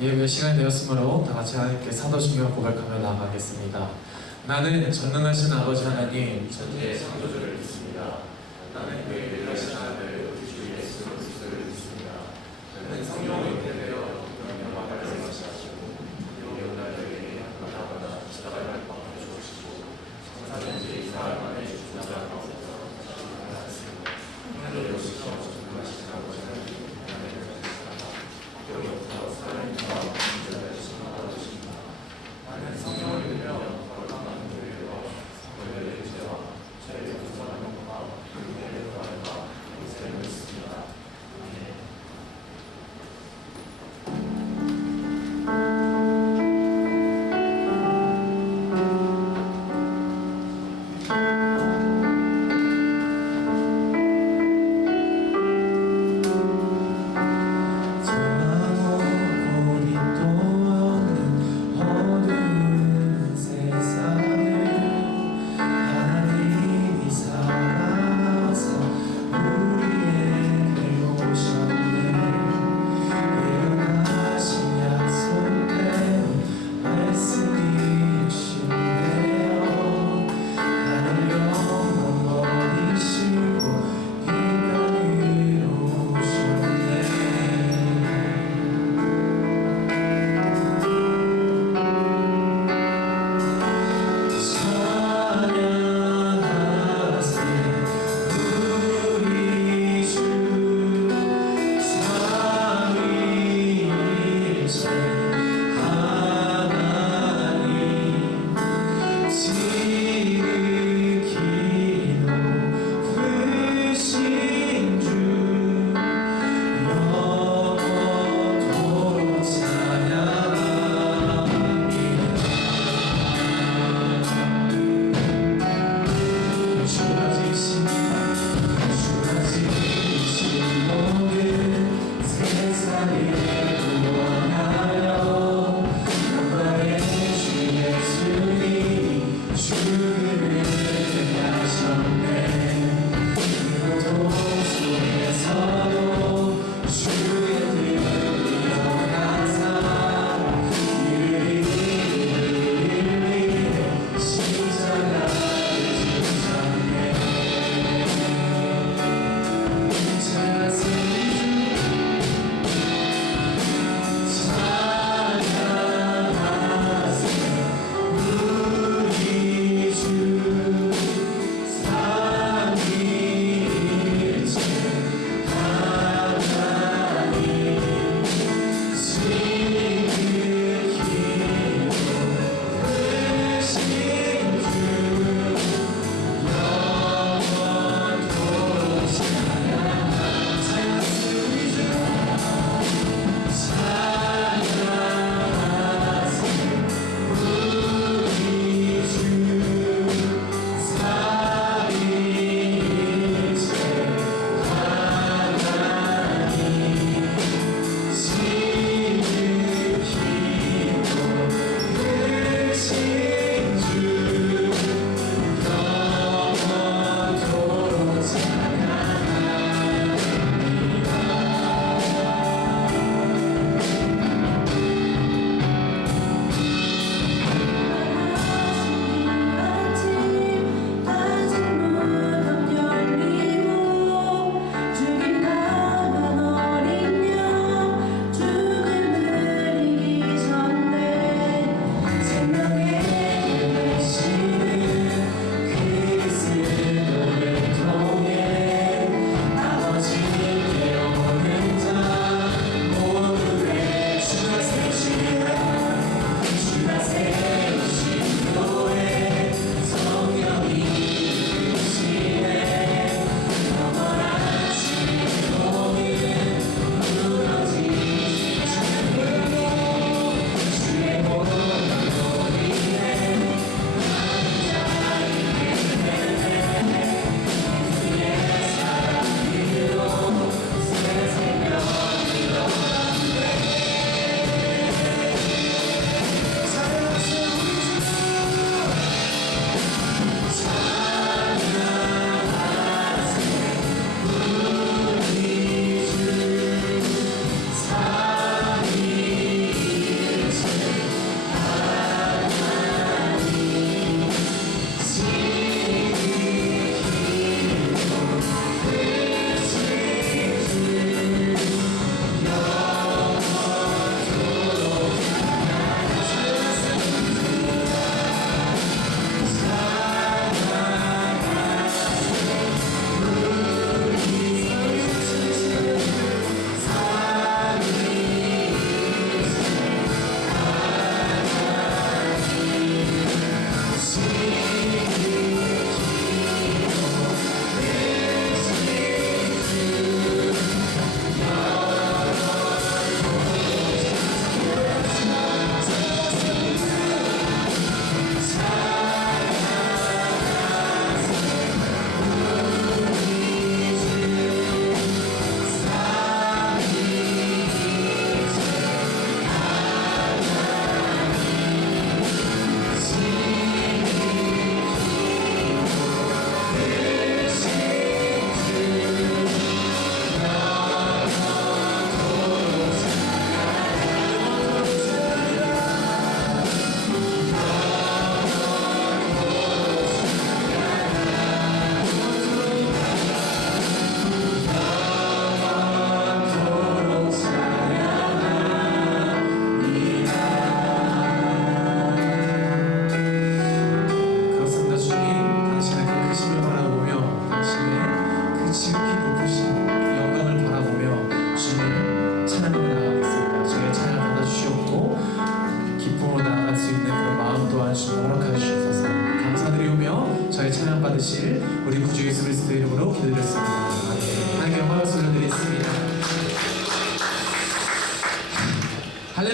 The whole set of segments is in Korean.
예배 시간이 되었으므로 다 같이 하나님께 사도신경 고백하며 나아가겠습니다. 나는 전능하신 아버지 하나님, 천지의 창조주를 믿습니다. 나는 그의 일하신 아들 주 예수 그리스도를 믿습니다. 그는 성령으로 잉태되어 영영과 말씀하시고 영영 날에게 하나마다 십자가를 받아 주시고 성사된 지 4일 만에 죽은 자 가운데서 살아났습니다. 하늘로 오시켜 전능하신 아버지 하나님, 나는 성령을 믿으며 거룩한 교회와 성도의 죄와 죄의 용서하는 것과 은혜를 구하는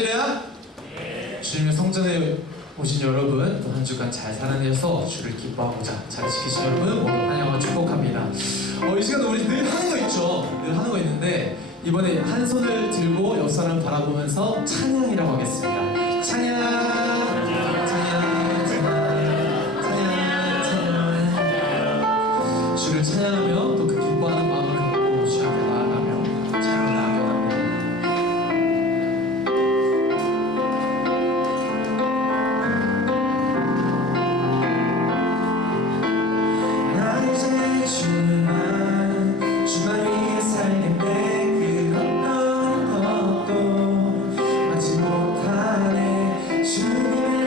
할렐루야. 주님의 성전에 오신 여러분, 또 한 주간 잘 살아내서 주를 기뻐하고자 잘 지키신 여러분 모두 환영하고 축복합니다. 이 시간 우리 늘 하는 거 있죠. 늘 하는 거 있는데 이번에 한 손을 들고 옆 사람 바라보면서 찬양이라고 하겠습니다. 찬양, 찬양, 찬양, 찬양, 찬양. 주를 찬양하며 또 그 기뻐하는 마음을 갖고 주 앞에 나아가며 찬양을 나아가게 합니다. 주만 위해 살겠네. 그 어떤 것도 하지 못하네. 주님의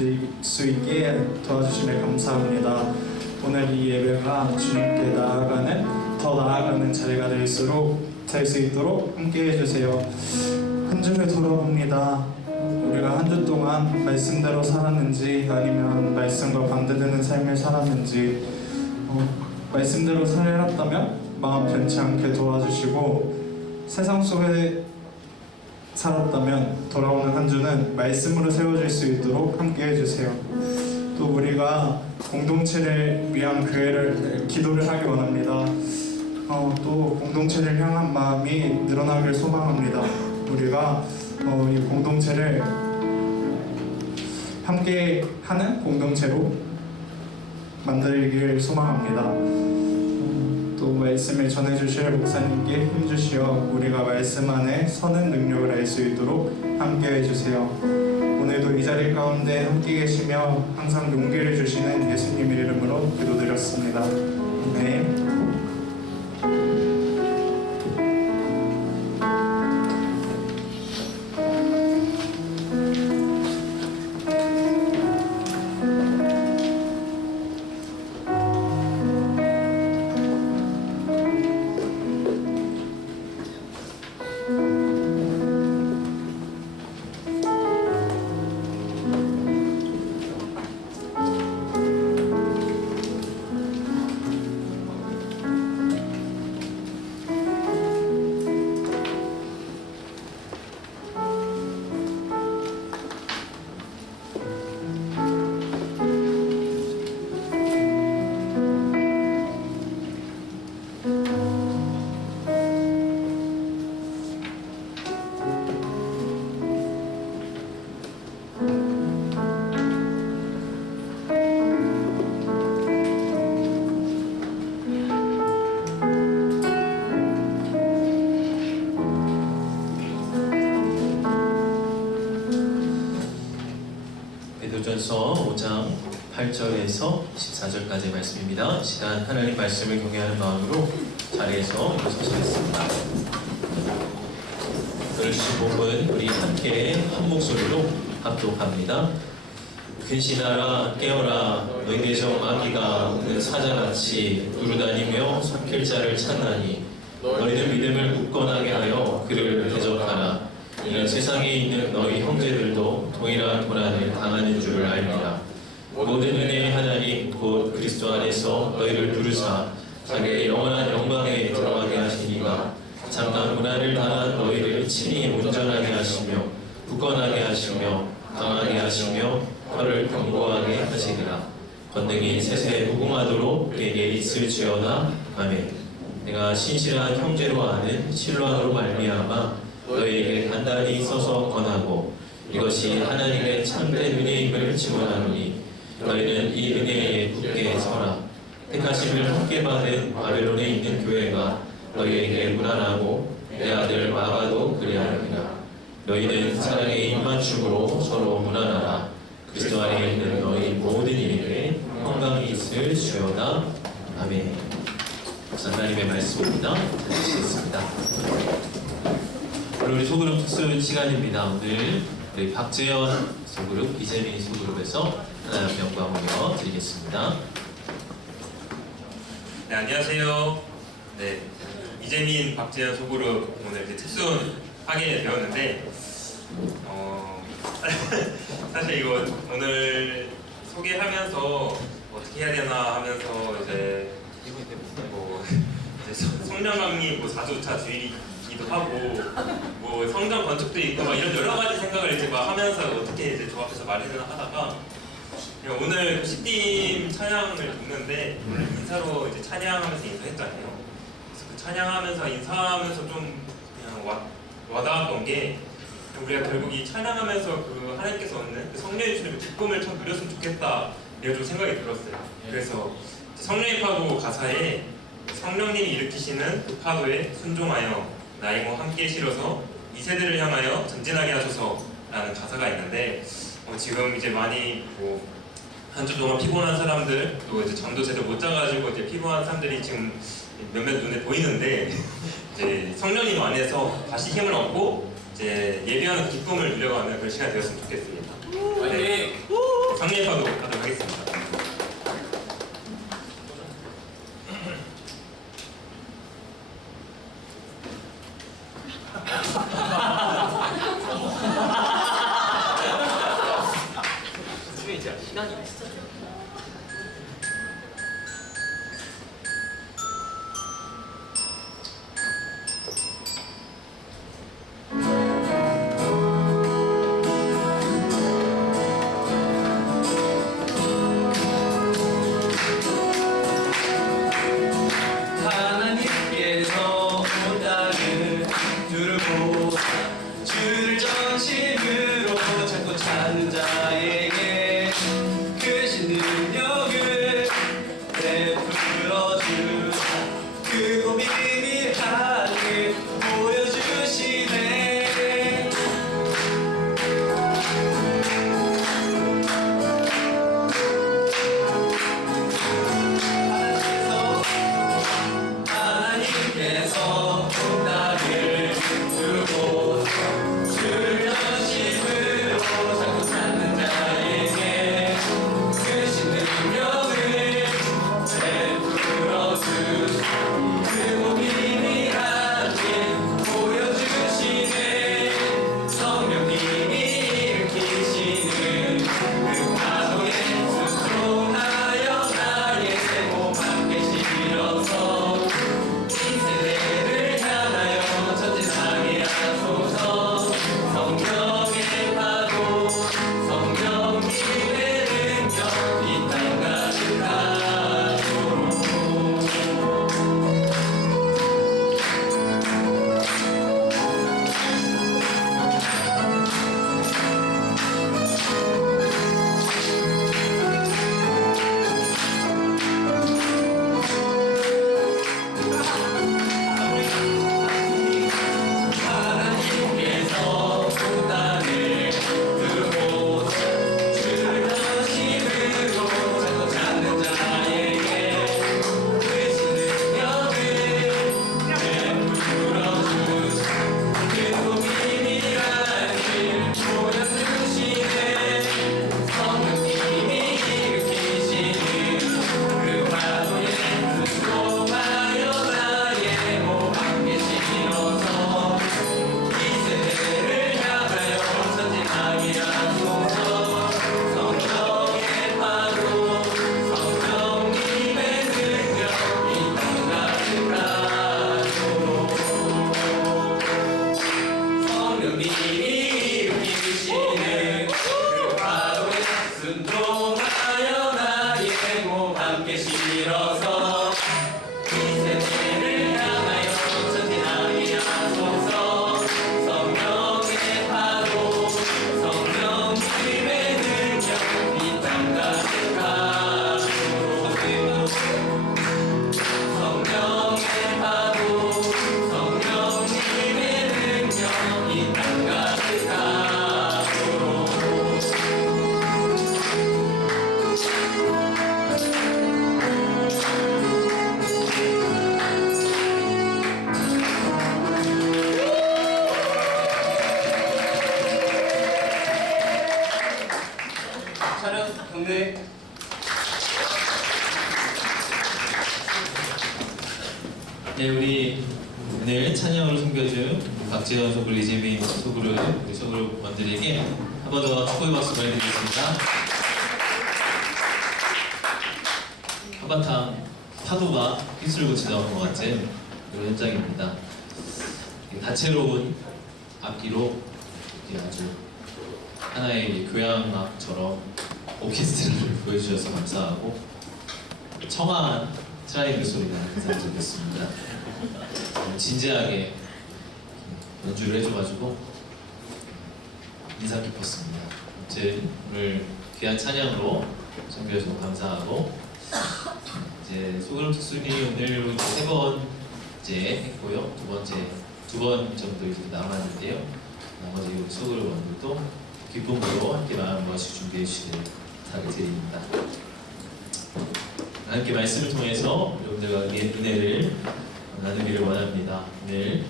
드릴 수 있게 도와주심에 감사합니다. 오늘 이 예배가 주님께 더 나아가는 자리가 될 수 있도록 함께 해주세요. 한 주를 돌아봅니다. 우리가 한 주 동안 말씀대로 살았는지 아니면 말씀과 반대되는 삶을 살았는지, 말씀대로 살았다면 마음 변치 않게 도와주시고, 세상 속에 살았다면 돌아오는 한 주는 말씀으로 세워질 수 있도록 함께 해주세요. 또 우리가 공동체를 위한 기도를 하기 원합니다. 또 공동체를 향한 마음이 늘어나길 소망합니다. 우리가 이 공동체를 함께 하는 공동체로 만들길 소망합니다. 또 말씀을 전해주실 목사님께 힘주시어 우리가 말씀 안에 서는 능력을 알 수 있도록 함께 해주세요. 오늘도 이 자리 가운데 함께 계시며 항상 용기를 주시는 예수님 이름으로 기도드렸습니다. 아멘. 베드로전서 5장 8절에서 14절까지의 말씀입니다. 이 시간 하나님 말씀을 경외하는 마음으로 자리에서 일어서시겠습니다. 오늘 시곡은 우리 함께 한 목소리로 합독합니다. 근신하라 깨어라 너희의 정 마귀가 오는 사자같이 두루다니며 섞일 자를 찾나니 너희들 믿음을 굳건하게 하여 그를 대적하라. 이는 세상에 있는 너희 형제들도 동일한 고난을 당하는 줄을 알리라. 모든 은혜의 하나님 곧 그리스도 안에서 너희를 두르사 자기의 영원한 영광에 들어가게 하시니가 잠깐 고난을 당한 너희를 친히 온전하게 하시며 굳건하게 하시며 강하게 하시며 너를 견고하게 하시리라. 권능이 세세에 무궁하도록 우리에게 있을지어다. 아멘. 내가 신실한 형제로 아는 실로아로 말미암아 너희에게 단단히 서서 권하고 이것이 하나님의 참된 은혜임을 증언하노니 너희는 이 은혜에 굳게 서라. 택하심을 함께 받은 바벨론에 있는 교회가 너희에게 무난하고 내 아들 마가도 그리하느니라. 너희는 사랑의 입맞춤으로 서로 무난하라. 그리스도 안에 있는 너희 모든 이에게 평강이 있을지어다. 아멘. 하나님의 말씀입니다. 드리겠습니다. 오늘 우리 소그룹 특수 시간입니다. 오늘 우리 박재현 소그룹, 이재민이 소그룹에서 하나님 영광 올려 드리겠습니다. 네, 안녕하세요. 네, 이재민, 박재현 소그룹 오늘 이제 특수하게 되었는데, 사실 이거 오늘 소개하면서 어떻게 해야 되나 하면서 이제 성령강림 4주차 주일이기도 하고 성전 건축도 있고 이런 여러 가지 생각을 이제 하면서 어떻게 이제 조합해서 말해야 되나 하다가 오늘 시팀 찬양을 듣는데 오늘 인사로 이제 찬양하면서 인사했잖아요. 그래서 그 찬양하면서 인사하면서 좀 그냥 와닿았던 게 우리가 결국 이 찬양하면서 그 하나님께서 얻는 그 성령의 주는 기쁨을 참 누렸으면 좋겠다 이런 좀 생각이 들었어요. 그래서 성령의 파도 가사에 성령님이 일으키시는 그 파도에 순종하여 나의 몸 함께 실어서 이 세대를 향하여 전진하게 하소서 라는 가사가 있는데 지금 이제 많이 한 주 동안 피곤한 사람들 또 이제 잠도 제대로 못 자가지고 이제 피곤한 사람들이 지금 몇몇 눈에 보이는데 이제 성령님 안에서 다시 힘을 얻고 이제 예배하는 그 기쁨을 누려가는 그런 시간이 되었으면 좋겠습니다. 네. 장례사도 하도록 하겠습니다. 하나님께서 온 땅을 두르고 주를 전심으로 찾고 찾는 자에게 크신 능력을 베풀어 주사 크고 비밀한 일 보여주시네. 하나님께서 온 땅을 두르고 주를 전심으로 찾고 찾는 자에게 크신 능력을 베풀어 주사 크고 비밀한 일 보여주시네. 성령님이 일으키시는 그 파도에 순종하여 나의 몸 함께 실어서 세대를 향하여 전진하게 하소서. 성령의 파도 성령님의 능력 이 땅 가득하도록. 하나님께서 온 땅을 두르고 주를 전심으로 찾고 찾는 자에게 크신 능력을 베풀어 주사 크고 비밀한 일 보여주시네. 성령님이 일으키시는 그 파도에 순종하여 나의 몸 함께 실어서 이 세대를 향하여 전진하게 하소서. 성령의 파도 성령님의 능력 이 땅 가득하도록. 성령님이 일으키시는 그 파도에 순종하여 나의 몸 함께 실어서 이 세대를 향하여 전진하게 하소서. 성령의 파도 성령님의 능력 이 땅 가득하도록. 성령의 파도 성령님의 능력 이 땅 가득하도록. 촬영 경례. 네, 우리 오늘 찬양으로 섬겨준 박재현 소그룹, 이재민 소그룹, 우리 소그룹원들에게 한 번 더 축복의 박수 보내드리겠습니다. 한바탕 파도가 휘슬고 지나오는 것 같은 그런 현장입니다. 다채로운 악기로 이렇게 아주 하나의 교향악처럼 오케스트라를 보여주셔서 감사하고 청아한 트라이앵글 소리가 인상 들렸습니다. 진지하게 연주를 해줘가지고 인상 깊었습니다. 아무튼 오늘 귀한 찬양으로 섬겨주셔서 감사하고 이제 소그룹 특수니 오늘 세 번째 했고요. 두 번 정도 이렇게 남았는데요. 나머지 우리 소그룹원들도 기쁨으로 함께 마음 모아서 준비해 주시길 부탁드립니다. 함께 말씀을 통해서 여러분들과 은혜를 나누기를 원합니다. 오늘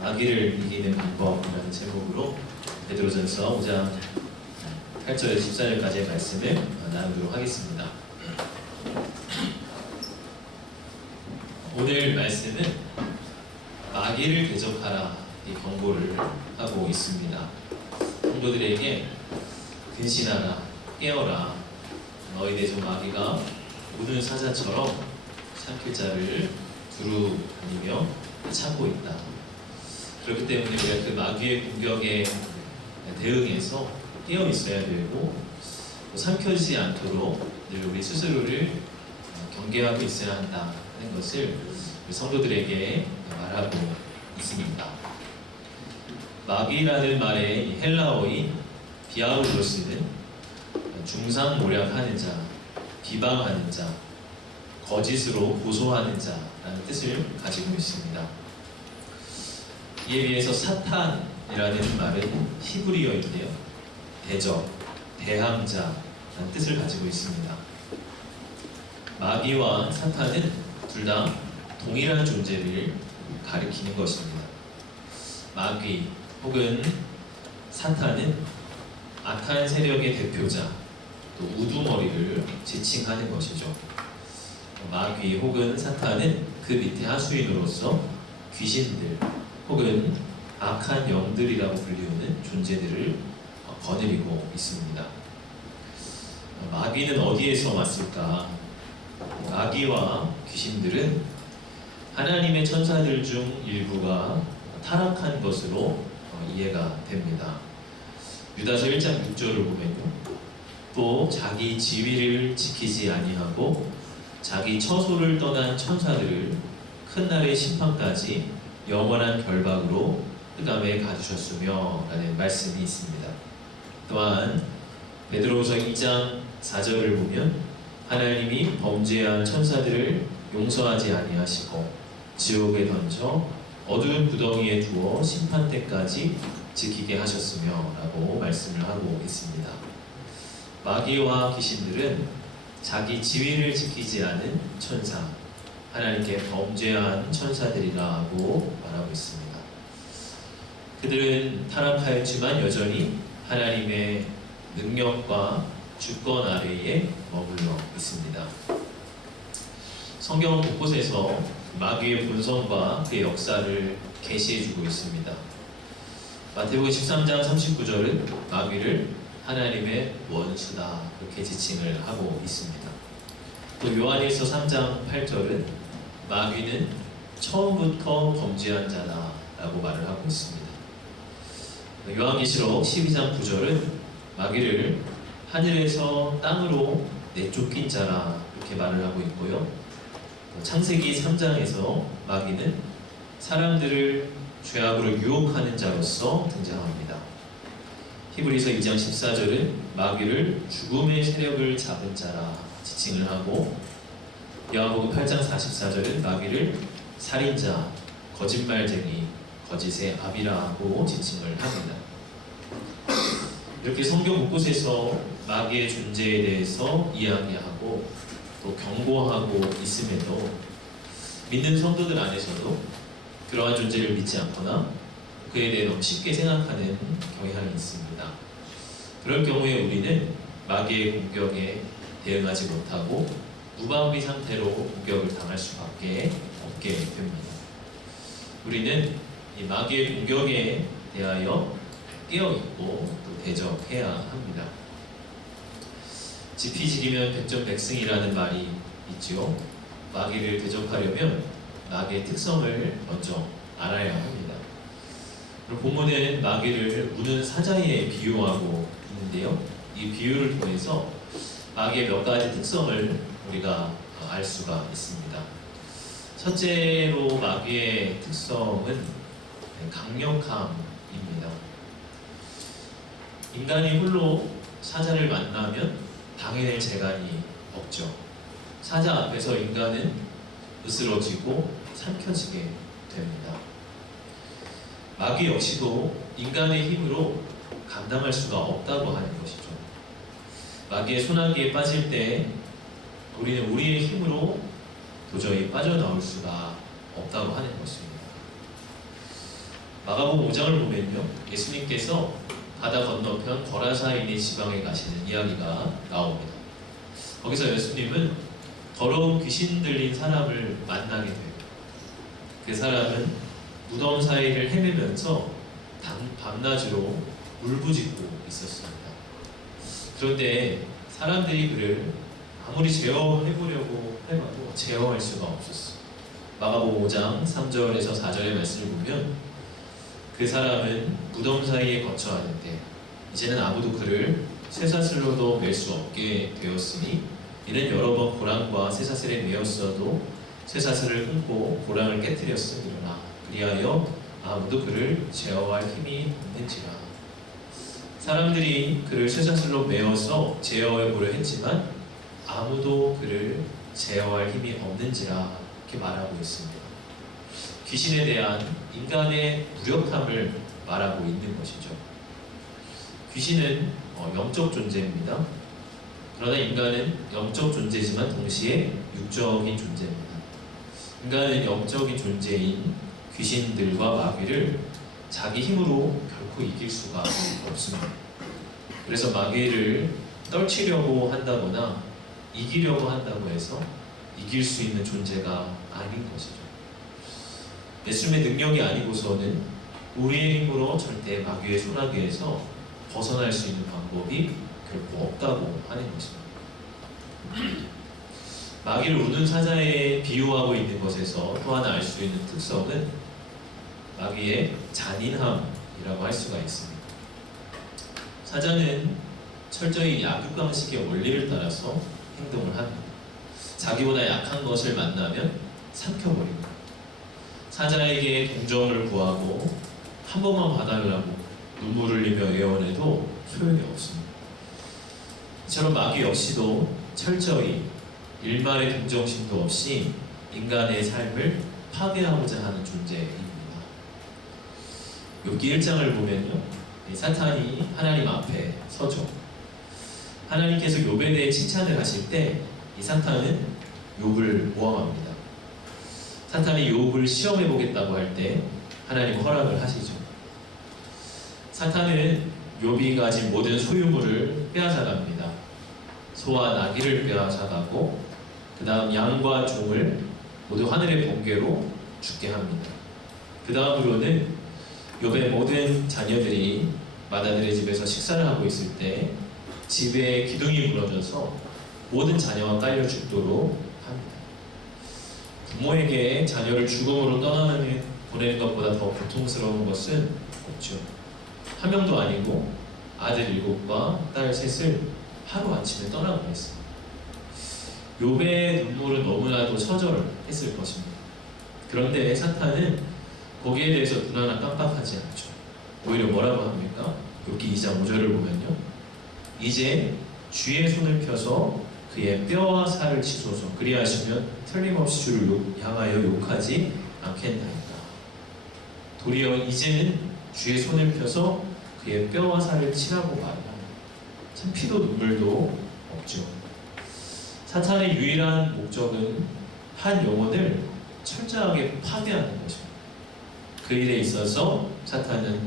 마귀를 이기는 방법이라는 제목으로 베드로전서 5장 8절에서 14절까지의 말씀을 나누도록 하겠습니다. 오늘 말씀은 마귀를 대적하라 이 경고를 하고 있습니다. 성도들에게 근신하라, 깨어라, 너희 대적 마귀가 우는 사자처럼 삼킬 자를 두루 다니며 찾고 있다. 그렇기 때문에 우리가 그 마귀의 공격에 대응해서 깨어 있어야 되고 또 삼켜지지 않도록 늘 우리 스스로를 경계하고 있어야 한다 하는 것을 우리 성도들에게 말하고 있습니다. 마귀라는 말의 헬라어인 디아블로스는 중상모략하는 자, 비방하는 자, 거짓으로 고소하는 자라는 뜻을 가지고 있습니다. 이에 비해서 사탄이라는 말은 히브리어인데요, 대적, 대항자라는 뜻을 가지고 있습니다. 마귀와 사탄은 둘 다 동일한 존재를 가리키는 것입니다. 마귀 혹은 사탄은 악한 세력의 대표자, 또 우두머리를 지칭하는 것이죠. 마귀 혹은 사탄은 그 밑에 하수인으로서 귀신들 혹은 악한 영들이라고 불리우는 존재들을 거느리고 있습니다. 마귀는 어디에서 왔을까? 마귀와 귀신들은 하나님의 천사들 중 일부가 타락한 것으로 이해가 됩니다. 유다서 1장 6절을 보면요, 또 자기 지위를 지키지 아니하고 자기 처소를 떠난 천사들을 큰 날의 심판까지 영원한 결박으로 흑암에 가두셨으며 라는 말씀이 있습니다. 또한 베드로후서 2장 4절을 보면 하나님이 범죄한 천사들을 용서하지 아니하시고 지옥에 던져 어두운 구덩이에 두어 심판 때까지 지키게 하셨으며 라고 말씀을 하고 있습니다. 마귀와 귀신들은 자기 지위를 지키지 않은 천사, 하나님께 범죄한 천사들이라고 말하고 있습니다. 그들은 타락하였지만 여전히 하나님의 능력과 주권 아래에 머물러 있습니다. 성경 곳곳에서 마귀의 본성과 그의 역사를 계시해주고 있습니다. 마태복음 13장 39절은 마귀를 하나님의 원수다 이렇게 지칭을 하고 있습니다. 또 요한일서 3장 8절은 마귀는 처음부터 범죄한 자다 라고 말을 하고 있습니다. 요한계시록 12장 9절은 마귀를 하늘에서 땅으로 내쫓긴 자라 이렇게 말을 하고 있고요. 창세기 3장에서 마귀는 사람들을 죄악으로 유혹하는 자로서 등장합니다. 히브리서 2장 14절은 마귀를 죽음의 세력을 잡은 자라 지칭을 하고, 요한복음 8장 44절은 마귀를 살인자, 거짓말쟁이, 거짓의 아비라고 지칭을 합니다. 이렇게 성경 곳곳에서 마귀의 존재에 대해서 이야기하고 또 경고하고 있음에도 믿는 성도들 안에서도 그러한 존재를 믿지 않거나 그에 대해 너무 쉽게 생각하는 경향이 있습니다. 그럴 경우에 우리는 마귀의 공격에 대응하지 못하고 무방비 상태로 공격을 당할 수밖에 없게 됩니다. 우리는 이 마귀의 공격에 대하여 깨어있고 또 대적해야 합니다. 지피지기면 백전백승이라는 말이 있지요. 마귀를 대적하려면 마귀의 특성을 먼저 알아야 합니다. 그리고 본문은 마귀를 우는 사자에 비유하고 있는데요. 이 비유를 통해서 마귀의 몇 가지 특성을 우리가 알 수가 있습니다. 첫째로 마귀의 특성은 강력함입니다. 인간이 홀로 사자를 만나면 당해낼 재간이 없죠. 사자 앞에서 인간은 으스러지고 삼켜지게 됩니다. 마귀 역시도 인간의 힘으로 감당할 수가 없다고 하는 것이죠. 마귀의 소나기에 빠질 때 우리는 우리의 힘으로 도저히 빠져나올 수가 없다고 하는 것입니다. 마가복음 5장을 보면요, 예수님께서 바다 건너편 거라사인의 지방에 가시는 이야기가 나옵니다. 거기서 예수님은 더러운 귀신 들린 사람을 만나게 돼요. 그 사람은 무덤 사이를 헤매면서 밤낮으로 울부짖고 있었습니다. 그런데 사람들이 그를 아무리 제어해보려고 해봐도 제어할 수가 없었어요. 마가복음 5장 3절에서 4절의 말씀을 보면 그 사람은 무덤 사이에 거처하는데 이제는 아무도 그를 쇠사슬로도 맬 수 없게 되었으니 이는 여러 번 고랑과 쇠사슬에 매었어도 쇠사슬을 끊고 고랑을 깨뜨렸으리라. 그리하여 아무도 그를 제어할 힘이 없는지라. 사람들이 그를 쇠사슬로 매어서 제어해보려 했지만 아무도 그를 제어할 힘이 없는지라 이렇게 말하고 있습니다. 귀신에 대한 인간의 무력함을 말하고 있는 것이죠. 귀신은 영적 존재입니다. 그러나 인간은 영적 존재지만 동시에 육적인 존재입니다. 인간은 영적인 존재인 귀신들과 마귀를 자기 힘으로 결코 이길 수가 없습니다. 그래서 마귀를 떨치려고 한다거나 이기려고 한다고 해서 이길 수 있는 존재가 아닌 것이죠. 예수님의 능력이 아니고서는 우리의 힘으로 절대 마귀의 소나기에서 벗어날 수 있는 방법이 결코 없다고 하는 것입니다. 마귀를 우는 사자에 비유하고 있는 것에서 또 하나 알 수 있는 특성은 마귀의 잔인함이라고 할 수가 있습니다. 사자는 철저히 약육강식의 원리를 따라서 행동을 합니다. 자기보다 약한 것을 만나면 삼켜버립니다. 사자에게 동정을 구하고 한 번만 봐달라고 눈물을 흘리며 애원해도 소용이 없습니다. 이처럼 마귀 역시도 철저히 일말의 동정심도 없이 인간의 삶을 파괴하고자 하는 존재입니다. 욥기 1장을 보면요, 사탄이 하나님 앞에 서죠. 하나님께서 욥에 대해 칭찬을 하실 때 이 사탄은 욥을 모함합니다. 사탄이 욥을 시험해 보겠다고 할 때 하나님 허락을 하시죠. 사탄은 욥이 가진 모든 소유물을 빼앗아갑니다. 소와 나귀를 빼앗아가고 그 다음 양과 종을 모두 하늘의 번개로 죽게 합니다. 그 다음으로는 욥의 모든 자녀들이 마다들의 집에서 식사를 하고 있을 때 집에 기둥이 무너져서 모든 자녀가 깔려 죽도록 합니다. 부모에게 자녀를 죽음으로 보내는 것보다 더 고통스러운 것은 없죠. 한 명도 아니고 아들 7과 딸 3을 하루아침에 떠나고 했습니다. 욥의 눈물은 너무나도 처절했을 것입니다. 그런데 사탄은 거기에 대해서 눈 하나 깜빡하지 않죠. 오히려 뭐라고 합니까? 욥기 2장 5절을 보면요, 이제 주의 손을 펴서 그의 뼈와 살을 치소서. 그리하시면 틀림없이 주를 향하여 욕하지 않겠나이다. 도리어 이제는 주의 손을 펴서 그의 뼈와 살을 치라고 말합니다. 참 피도 눈물도 없죠. 사탄의 유일한 목적은 한 영혼을 철저하게 파괴하는 것입니다. 그 일에 있어서 사탄은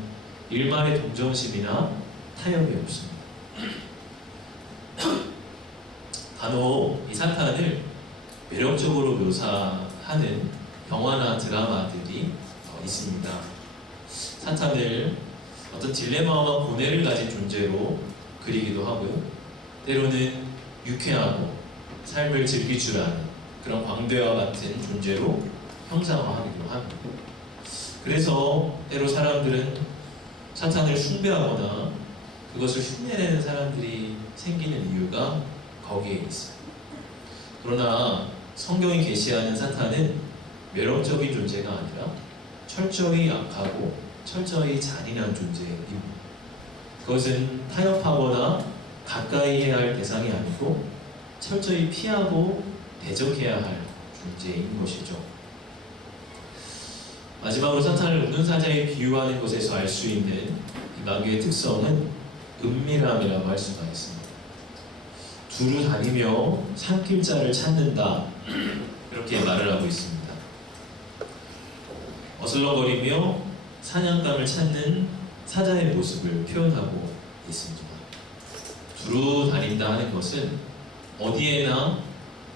일말의 동정심이나 타협이 없습니다. 간혹 이 사탄을 매력적으로 묘사하는 영화나 드라마들이 있습니다. 사탄을 어떤 딜레마와 고뇌를 가진 존재로 그리기도 하고요. 때로는 유쾌하고 삶을 즐길 줄 아는 그런 광대와 같은 존재로 형상화하기도 합니다. 그래서 때로 사람들은 사탄을 숭배하거나 그것을 흉내내는 사람들이 생기는 이유가 거기에 있어요. 그러나 성경이 계시하는 사탄은 매력적인 존재가 아니라 철저히 악하고 철저히 잔인한 존재입니다. 그것은 타협하거나 가까이 해야 할 대상이 아니고 철저히 피하고 대적해야 할 존재인 것이죠. 마지막으로 사탄을 우는 사자에 비유하는 것에서 알 수 있는 이 마귀의 특성은 은밀함이라고 할 수가 있습니다. 두루 다니며 삼킬 자를 찾는다, 이렇게 말을 하고 있습니다. 어슬렁거리며 사냥감을 찾는 사자의 모습을 표현하고 있습니다. 두루 다닌다 하는 것은 어디에나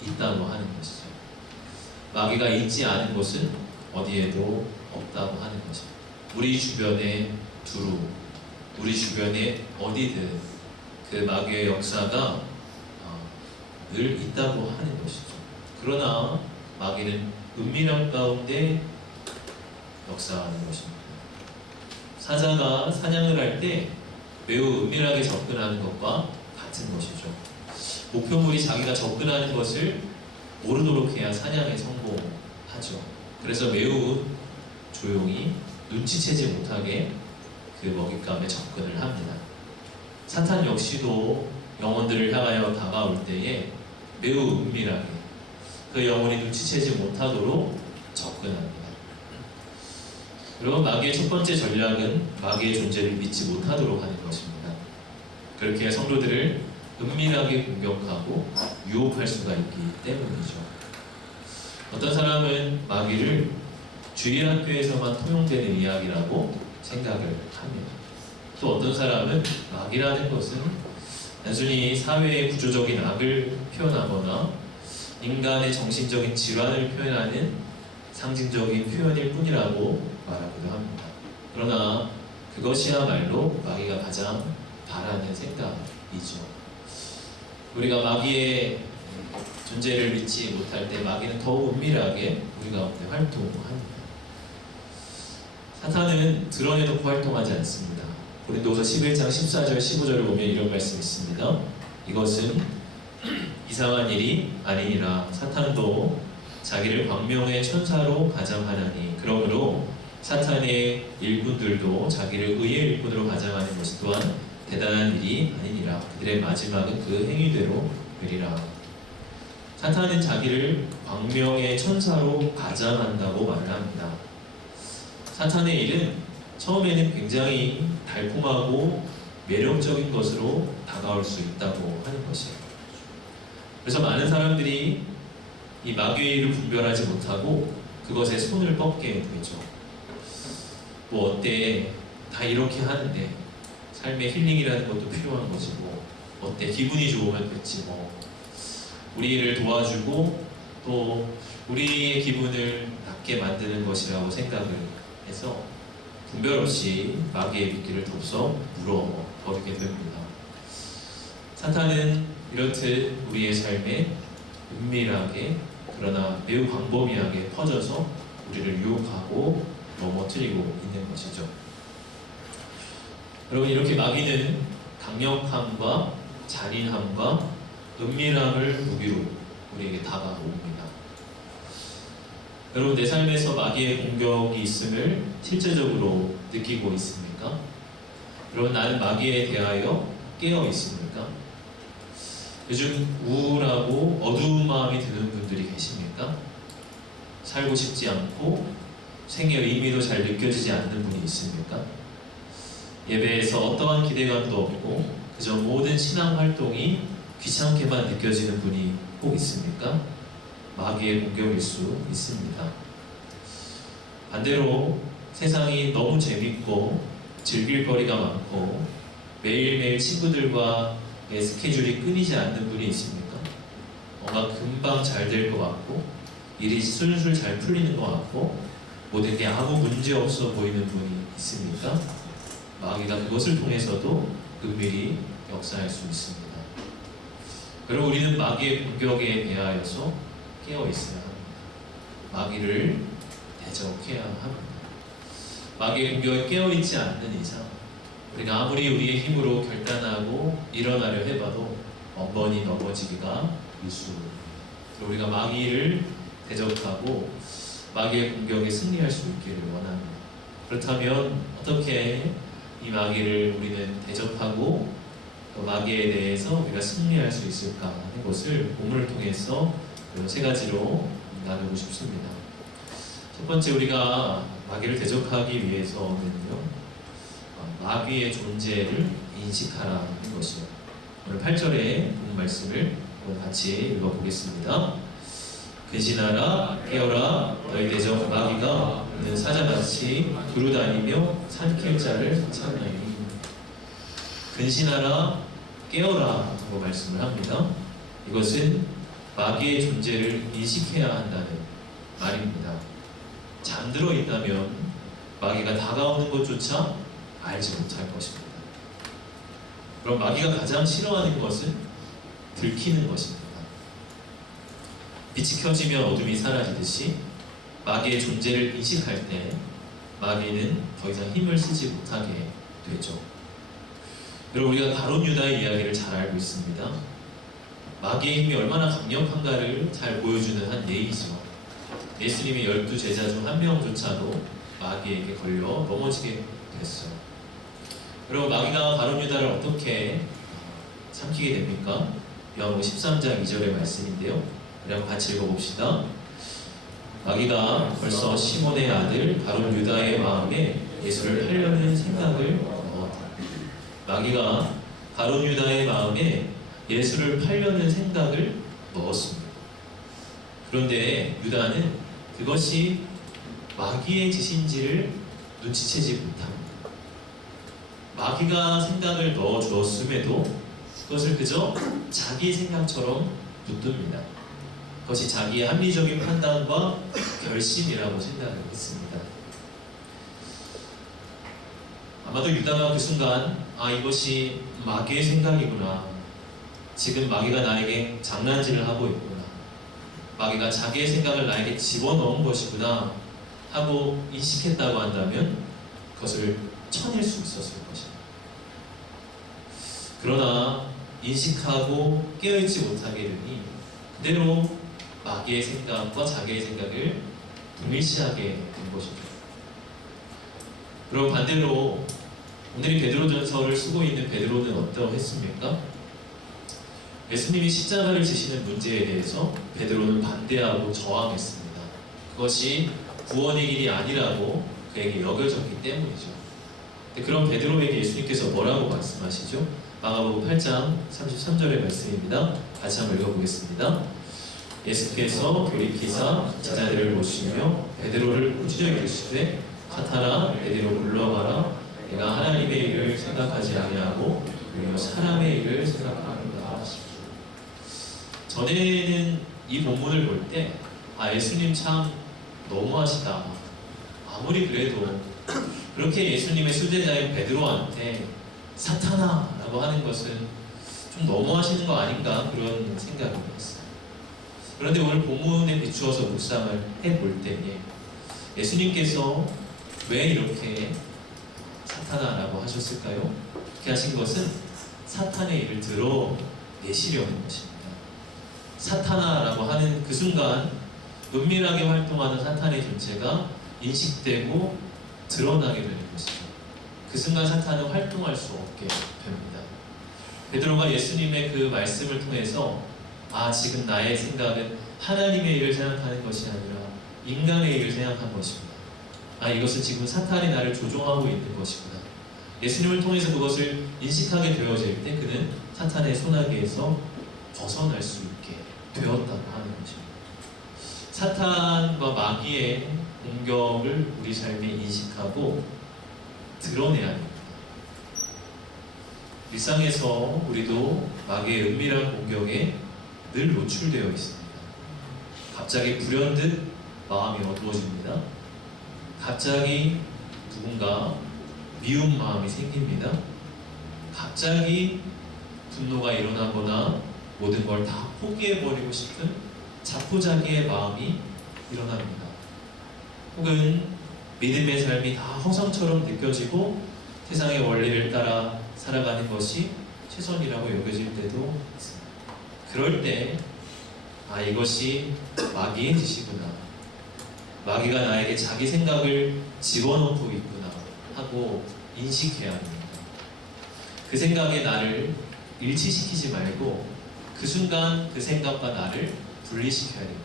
있다고 하는 것이죠. 마귀가 있지 않은 곳은 어디에도 없다고 하는 것입니다. 우리 주변에 두루, 우리 주변에 어디든 그 마귀의 역사가 늘 있다고 하는 것이죠. 그러나 마귀는 은밀함 가운데 역사하는 것입니다. 사자가 사냥을 할 때 매우 은밀하게 접근하는 것과 같은 것이죠. 목표물이 자기가 접근하는 것을 모르도록 해야 사냥에 성공하죠. 그래서 매우 조용히 눈치채지 못하게 그 먹잇감에 접근을 합니다. 사탄 역시도 영혼들을 향하여 다가올 때에 매우 은밀하게 그 영혼이 눈치채지 못하도록 접근합니다. 그리고 마귀의 첫 번째 전략은 마귀의 존재를 믿지 못하도록 하는 것입니다. 그렇게 성도들을 은밀하게 공격하고 유혹할 수가 있기 때문이죠. 어떤 사람은 마귀를 주일학교에서만 통용되는 이야기라고 생각을 합니다. 또 어떤 사람은 마귀라는 것은 단순히 사회의 구조적인 악을 표현하거나 인간의 정신적인 질환을 표현하는 상징적인 표현일 뿐이라고 말하기도 합니다. 그러나 그것이야말로 마귀가 가장 바라는 생각이죠. 우리가 마귀의 존재를 믿지 못할 때 마귀는 더욱 은밀하게 우리 가운데 활동합니다. 사탄은 드러내놓고 활동하지 않습니다. 고린도서 11장 14절 15절을 보면 이런 말씀이 있습니다. 이것은 이상한 일이 아니니라. 사탄도 자기를 광명의 천사로 가장하나니 그러므로 사탄의 일꾼들도 자기를 의의 일꾼으로 가장하는 것이 또한 대단한 일이 아니니라. 그들의 마지막은 그 행위대로 되리라. 사탄은 자기를 광명의 천사로 가장한다고 말을 합니다. 사탄의 일은 처음에는 굉장히 달콤하고 매력적인 것으로 다가올 수 있다고 하는 것이에요. 그래서 많은 사람들이 이 마귀의 일을 분별하지 못하고 그것에 손을 뻗게 되죠. 뭐 어때? 다 이렇게 하는데 삶의 힐링이라는 것도 필요한 거지 뭐. 어때? 기분이 좋으면 됐지 뭐. 우리를 도와주고 또 우리의 기분을 낫게 만드는 것이라고 생각을 해서 분별 없이 마귀의 미끼를 덮어 물어버리게 됩니다. 사탄은 이렇듯 우리의 삶에 은밀하게 그러나 매우 광범위하게 퍼져서 우리를 유혹하고 넘어뜨리고 있는 것이죠. 여러분, 이렇게 마귀는 강력함과 잔인함과 은밀함을 무기로 우리에게 다가옵니다. 여러분, 내 삶에서 마귀의 공격이 있음을 실제적으로 느끼고 있습니까? 여러분, 나는 마귀에 대하여 깨어 있습니까? 요즘 우울하고 어두운 마음이 드는 분들이 계십니까? 살고 싶지 않고 생의 의미도 잘 느껴지지 않는 분이 있습니까? 예배에서 어떠한 기대감도 없고 그저 모든 신앙 활동이 귀찮게만 느껴지는 분이 꼭 있습니까? 마귀의 공격일 수 있습니다. 반대로 세상이 너무 재밌고 즐길 거리가 많고 매일매일 친구들과의 스케줄이 끊이지 않는 분이 있습니까? 뭔가 금방 잘 될 것 같고 일이 술술 잘 풀리는 것 같고 모든 게 아무 문제 없어 보이는 분이 있습니까? 마귀가 그것을 통해서도 은밀히 역사할 수 있습니다. 그리고 우리는 마귀의 공격에 대하여서 깨어 있어야 합니다. 마귀를 대적해야 합니다. 마귀의 공격에 깨어 있지 않는 이상 우리가 아무리 우리의 힘으로 결단하고 일어나려 해봐도 번번이 넘어지기가 일쑤입니다. 우리가 마귀를 대적하고 마귀의 공격에 승리할 수 있기를 원합니다. 그렇다면 어떻게 이 마귀를 우리는 대적하고 또 마귀에 대해서 우리가 승리할 수 있을까 하는 것을 본문을 통해서 세 가지로 나누고 싶습니다. 첫 번째, 우리가 마귀를 대적하기 위해서는요, 마귀의 존재를 인식하라는 것이요. 오늘 8절의 본문 말씀을 같이 읽어보겠습니다. 근신하라 깨어라 너희 대적 마귀가 있는 사자같이 두루다니며 삼킬 자를 찾나니. 근신하라 깨어라 하고 말씀을 합니다. 이것은 마귀의 존재를 인식해야 한다는 말입니다. 잠들어 있다면 마귀가 다가오는 것조차 알지 못할 것입니다. 그럼 마귀가 가장 싫어하는 것은 들키는 것입니다. 빛이 켜지면 어둠이 사라지듯이 마귀의 존재를 인식할 때 마귀는 더 이상 힘을 쓰지 못하게 되죠. 여러분, 우리가 가룟 유다의 이야기를 잘 알고 있습니다. 마귀의 힘이 얼마나 강력한가를 잘 보여주는 한 예이죠. 예수님의 12제자 중 한 명조차도 마귀에게 걸려 넘어지게 됐어요. 그리고 마귀가 가룟 유다를 어떻게 삼키게 됩니까? 요한복음 13장 2절의 말씀인데요. 우리 한번 같이 읽어봅시다. 마귀가 벌써 시몬의 아들 가룟 유다의 마음에 예수를 팔려는 생각을 넣었다. 마귀가 가룟 유다의 마음에 예수를 팔려는 생각을 넣었습니다. 그런데 유다는 그것이 마귀의 짓인지를 눈치채지 못합니다. 마귀가 생각을 넣어주었음에도 그것을 그저 자기 생각처럼 붙듭니다. 그것이 자기의 합리적인 판단과 결심이라고 생각을 했습니다. 아마도 유다가 그 순간 이것이 마귀의 생각이구나. 지금 마귀가 나에게 장난질을 하고 있구나. 마귀가 자기의 생각을 나에게 집어넣은 것이구나 하고 인식했다고 한다면 그것을 쳐낼 수 있었을 것입니다. 그러나 인식하고 깨어있지 못하게 되니 그대로 마귀의 생각과 자기의 생각을 동일시하게 된 것이죠. 그럼 반대로 오늘 베드로전서를 쓰고 있는 베드로는 어떠했습니까? 예수님이 십자가를 지시는 문제에 대해서 베드로는 반대하고 저항했습니다. 그것이 구원의 길이 아니라고 그에게 여겨졌기 때문이죠. 그런 베드로에게 예수님께서 뭐라고 말씀하시죠? 마가복음 8장 33절의 말씀입니다. 같이 한번 읽어보겠습니다. 예수께서 돌이키사 제자들을 모시며 베드로를 꾸짖어 이르시되 사탄아 내게로 물러가라. 내가 하나님의 일을 생각하지 아니하고 오히려 사람의 일을 생각합니다. 전에는 이 본문을 볼 때 예수님 참 너무하시다. 아무리 그래도 그렇게 예수님의 수제자인 베드로한테 사탄아 라고 하는 것은 좀 너무하시는 거 아닌가 그런 생각이 들었어요. 그런데 오늘 본문에 비추어서 묵상을 해볼 때에 예수님께서 왜 이렇게 사탄아 라고 하셨을까요? 그렇게 하신 것은 사탄의 일을 드러내시려는 것입니다. 사탄아 라고 하는 그 순간 은밀하게 활동하는 사탄의 존재가 인식되고 드러나게 되는 것이죠. 그 순간 사탄은 활동할 수 없게 됩니다. 베드로가 예수님의 그 말씀을 통해서 지금 나의 생각은 하나님의 일을 생각하는 것이 아니라 인간의 일을 생각한 것입니다. 이것은 지금 사탄이 나를 조종하고 있는 것이구나. 예수님을 통해서 그것을 인식하게 되어질 때 그는 사탄의 손아귀에서 벗어날 수 있게 되었다고 하는 것입니다. 사탄과 마귀의 공격을 우리 삶에 인식하고 드러내야 합니다. 일상에서 우리도 마귀의 은밀한 공격에 늘 노출되어 있습니다. 갑자기 불현듯 마음이 어두워집니다. 갑자기 누군가 미운 마음이 생깁니다. 갑자기 분노가 일어나거나 모든 걸 다 포기해버리고 싶은 자포자기의 마음이 일어납니다. 혹은 믿음의 삶이 다 허상처럼 느껴지고 세상의 원리를 따라 살아가는 것이 최선이라고 여겨질 때도 있습니다. 그럴 때 이것이 마귀의 짓이구나. 마귀가 나에게 자기 생각을 집어넣고 있구나 하고 인식해야 합니다. 그 생각에 나를 일치시키지 말고 그 순간 그 생각과 나를 분리시켜야 됩니다.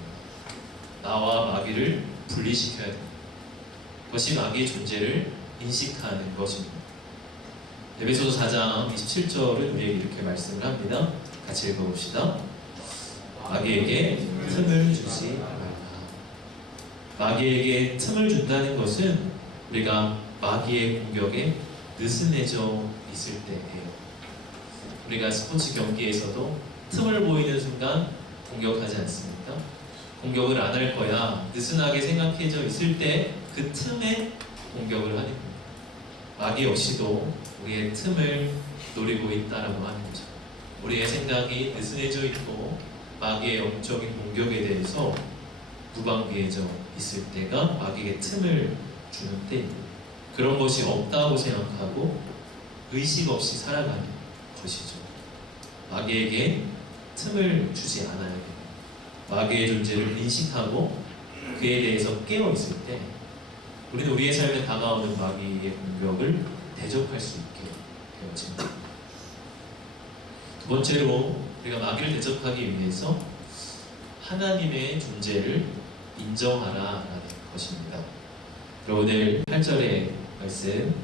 나와 마귀를 분리시켜야 됩니다. 그것이 마귀의 존재를 인식하는 것입니다. 에베소서 4장 27절은 우리에게 이렇게 말씀을 합니다. 같이 읽어봅시다. 마귀에게 틈을 주지 말라. 마귀에게 틈을 준다는 것은 우리가 마귀의 공격에 느슨해져 있을 때예요. 우리가 스포츠 경기에서도 틈을 보이는 순간 공격하지 않습니까? 공격을 안 할 거야 느슨하게 생각해져 있을 때 그 틈에 공격을 하는 겁니다. 마귀 역시도 우리의 틈을 노리고 있다라고 하는 거죠. 우리의 생각이 느슨해져 있고 마귀의 영적인 공격에 대해서 무방비해져 있을 때가 마귀에게 틈을 주는 때입니다. 그런 것이 없다고 생각하고 의식 없이 살아가는 것이죠. 마귀에게 틈을 주지 않아야 돼요. 마귀의 존재를 인식하고 그에 대해서 깨어 있을 때 우리는 우리의 삶에 다가오는 마귀의 공격을 대적할 수 있게 되어집니다. 두 번째로 우리가 마귀를 대적하기 위해서 하나님의 존재를 인정하라라는 것입니다. 오늘 8절의 말씀,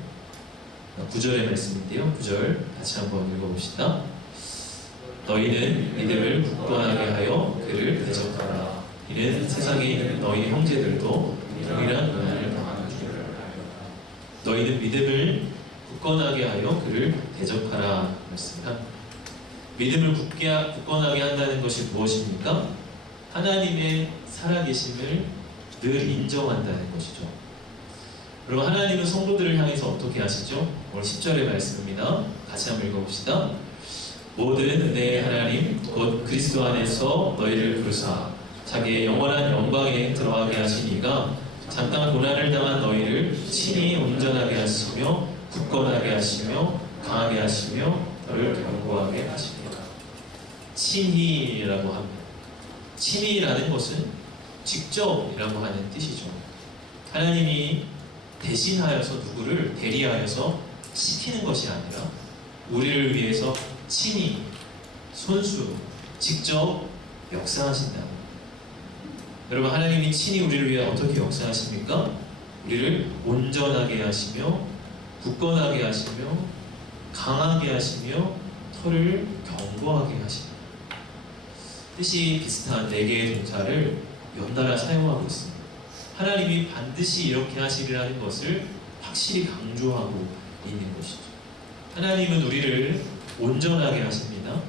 9절의 말씀인데요. 9절 같이 한번 읽어봅시다. 너희는 믿음을 굳건하게 하여 그를 대적하라. 이는 세상에 있는 너희 형제들도 동일한 고난을 당하는 줄을 알라. 너희는 믿음을 굳건하게 하여 그를 대적하라 말씀합니다. 믿음을 굳건하게 한다는 것이 무엇입니까? 하나님의 살아계심을 늘 인정한다는 것이죠. 그리고 하나님은 성도들을 향해서 어떻게 하시죠? 오늘 10절의 말씀입니다. 같이 한번 읽어봅시다. 모든 은혜의 하나님 곧 그리스도 안에서 너희를 부르사 자기의 영원한 영광에 들어가게 하시니가 잠깐 고난을 당한 너희를 친히 온전하게 하시며 굳건하게 하시며 강하게 하시며 너를 견고하게 하십니다. 친히라고 합니다. 친히라는 것은 직접이라고 하는 뜻이죠. 하나님이 대신하여서 누구를 대리하여서 시키는 것이 아니라 우리를 위해서 친히 손수 직접 역사하신다. 여러분, 하나님이 친히 우리를 위해 어떻게 역사하십니까? 우리를 온전하게 하시며 굳건하게 하시며 강하게 하시며 털을 견고하게 하십니다. 뜻이 비슷한 4개의 동사를 연달아 사용하고 있습니다. 하나님이 반드시 이렇게 하시리라는 것을 확실히 강조하고 있는 것이죠. 하나님은 우리를 온전하게 하십니다.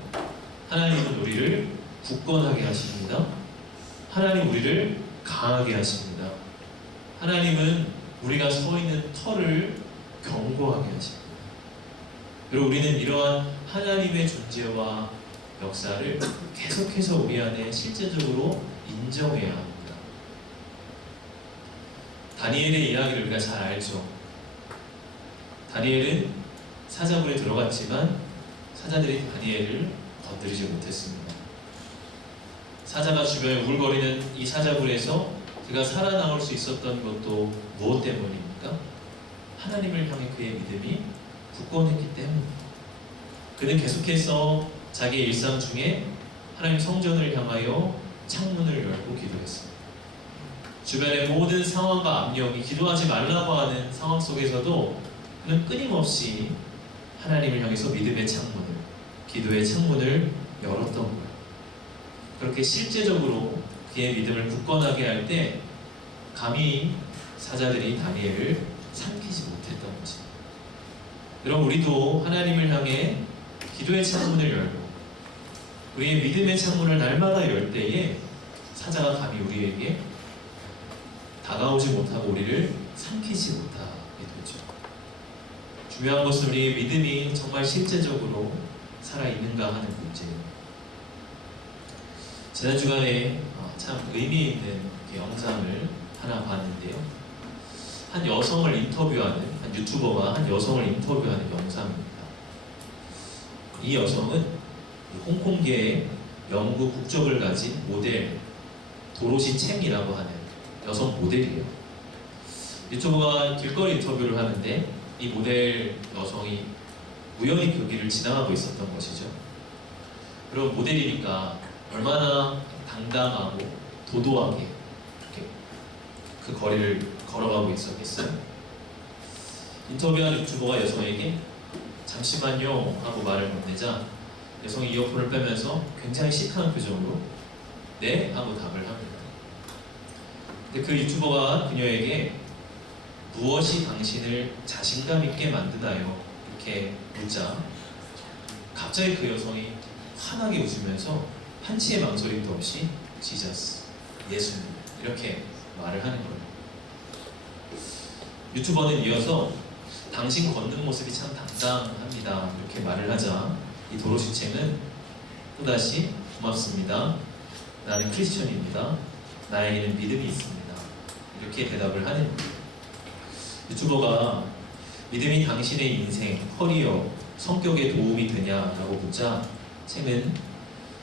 하나님은 우리를 굳건하게 하십니다. 하나님 우리를 강하게 하십니다. 하나님은 우리가 서 있는 터를 견고하게 하십니다. 그리고 우리는 이러한 하나님의 존재와 역사를 계속해서 우리 안에 실제적으로 인정해야 합니다. 다니엘의 이야기를 우리가 잘 알죠. 다니엘은 사자굴에 들어갔지만 사자들이 다니엘을 건드리지 못했습니다. 사자가 주변에 울거리는 이 사자굴에서 그가 살아남을 수 있었던 것도 무엇 때문입니까? 하나님을 향해 그의 믿음이 굳건했기 때문입니다. 그는 계속해서 자기의 일상 중에 하나님 성전을 향하여 창문을 열고 기도했습니다. 주변의 모든 상황과 압력이 기도하지 말라고 하는 상황 속에서도 그는 끊임없이 하나님을 향해서 믿음의 창문을, 기도의 창문을 열었던 거예요. 그렇게 실제적으로 그의 믿음을 굳건하게 할 때 감히 사자들이 다니엘을 삼키지 못했던 것입니다. 여러분, 우리도 하나님을 향해 기도의 창문을 열고 우리의 믿음의 창문을 날마다 열 때에 사자가 감히 우리에게 다가오지 못하고 우리를 삼키지 못하게 되죠. 중요한 것은 우리의 믿음이 정말 실제적으로 살아있는가 하는 문제입니다. 지난 주간에 참 의미 있는 영상을 하나 봤는데요. 한 여성을 인터뷰하는, 한 유튜버가 한 여성을 인터뷰하는 영상입니다. 이 여성은 홍콩계의 영국 국적을 가진 모델 도로시 챙이라고 하는 여성 모델이에요. 유튜버가 길거리 인터뷰를 하는데 이 모델 여성이 우연히 그 길을 지나가고 있었던 것이죠. 그리고 모델이니까 얼마나 당당하고 도도하게 이렇게 그 거리를 걸어가고 있었겠어요. 인터뷰한 유튜버가 여성에게 잠시만요 하고 말을 건네자 여성이 이어폰을 빼면서 굉장히 시크한 표정으로 네? 하고 답을 합니다. 근데 그 유튜버가 그녀에게 무엇이 당신을 자신감 있게 만드나요? 이렇게 묻자 갑자기 그 여성이 환하게 웃으면서 한치의 망설임도 없이 지저스, 예수님 이렇게 말을 하는 거예요. 유튜버는 이어서 당신 걷는 모습이 참 당당합니다 이렇게 말을 하자 이 도로시 첵은 또다시 고맙습니다. 나는 크리스천입니다. 나에게는 믿음이 있습니다. 이렇게 대답을 하는 거예요. 유튜버가 믿음이 당신의 인생, 커리어, 성격에 도움이 되냐라고 묻자 첵은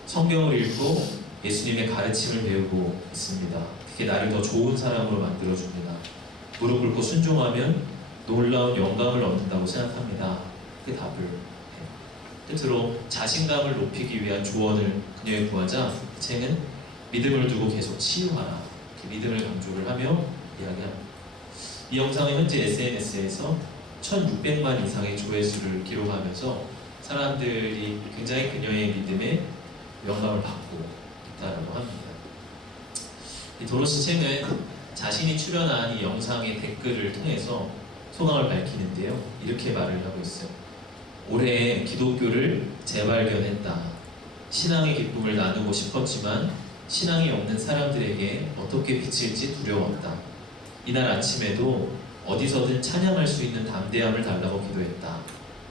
성경을 읽고 예수님의 가르침을 배우고 있습니다. 그게 나를 더 좋은 사람으로 만들어줍니다. 무릎 꿇고 순종하면 놀라운 영감을 얻는다고 생각합니다. 그 답을 해요. 끝으로 자신감을 높이기 위한 조언을 그녀에게 구하자 첵은 믿음을 두고 계속 치유하라. 그 믿음을 강조를 하며 이야기합니다. 이 영상은 현재 SNS에서 1600만 이상의 조회수를 기록하면서 사람들이 굉장히 그녀의 믿음에 영감을 받고 있다고 합니다. 이 도로시 첵은 자신이 출연한 이 영상의 댓글을 통해서 소감을 밝히는데요. 이렇게 말을 하고 있어요. 올해 기독교를 재발견했다. 신앙의 기쁨을 나누고 싶었지만 신앙이 없는 사람들에게 어떻게 비칠지 두려웠다. 이날 아침에도 어디서든 찬양할 수 있는 담대함을 달라고 기도했다.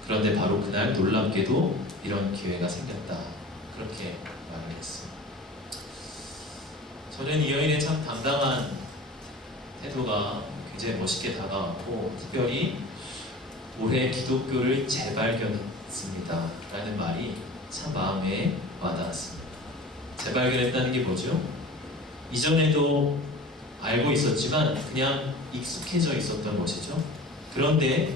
그런데 바로 그날 놀랍게도 이런 기회가 생겼다. 그렇게 말을 했습니다. 저는 이 여인의 참 당당한 태도가 굉장히 멋있게 다가왔고 특별히 올해 기독교를 재발견했습니다 라는 말이 참 마음에 와닿았습니다. 재발견했다는 게 뭐죠? 이전에도 알고 있었지만 그냥 익숙해져 있었던 것이죠. 그런데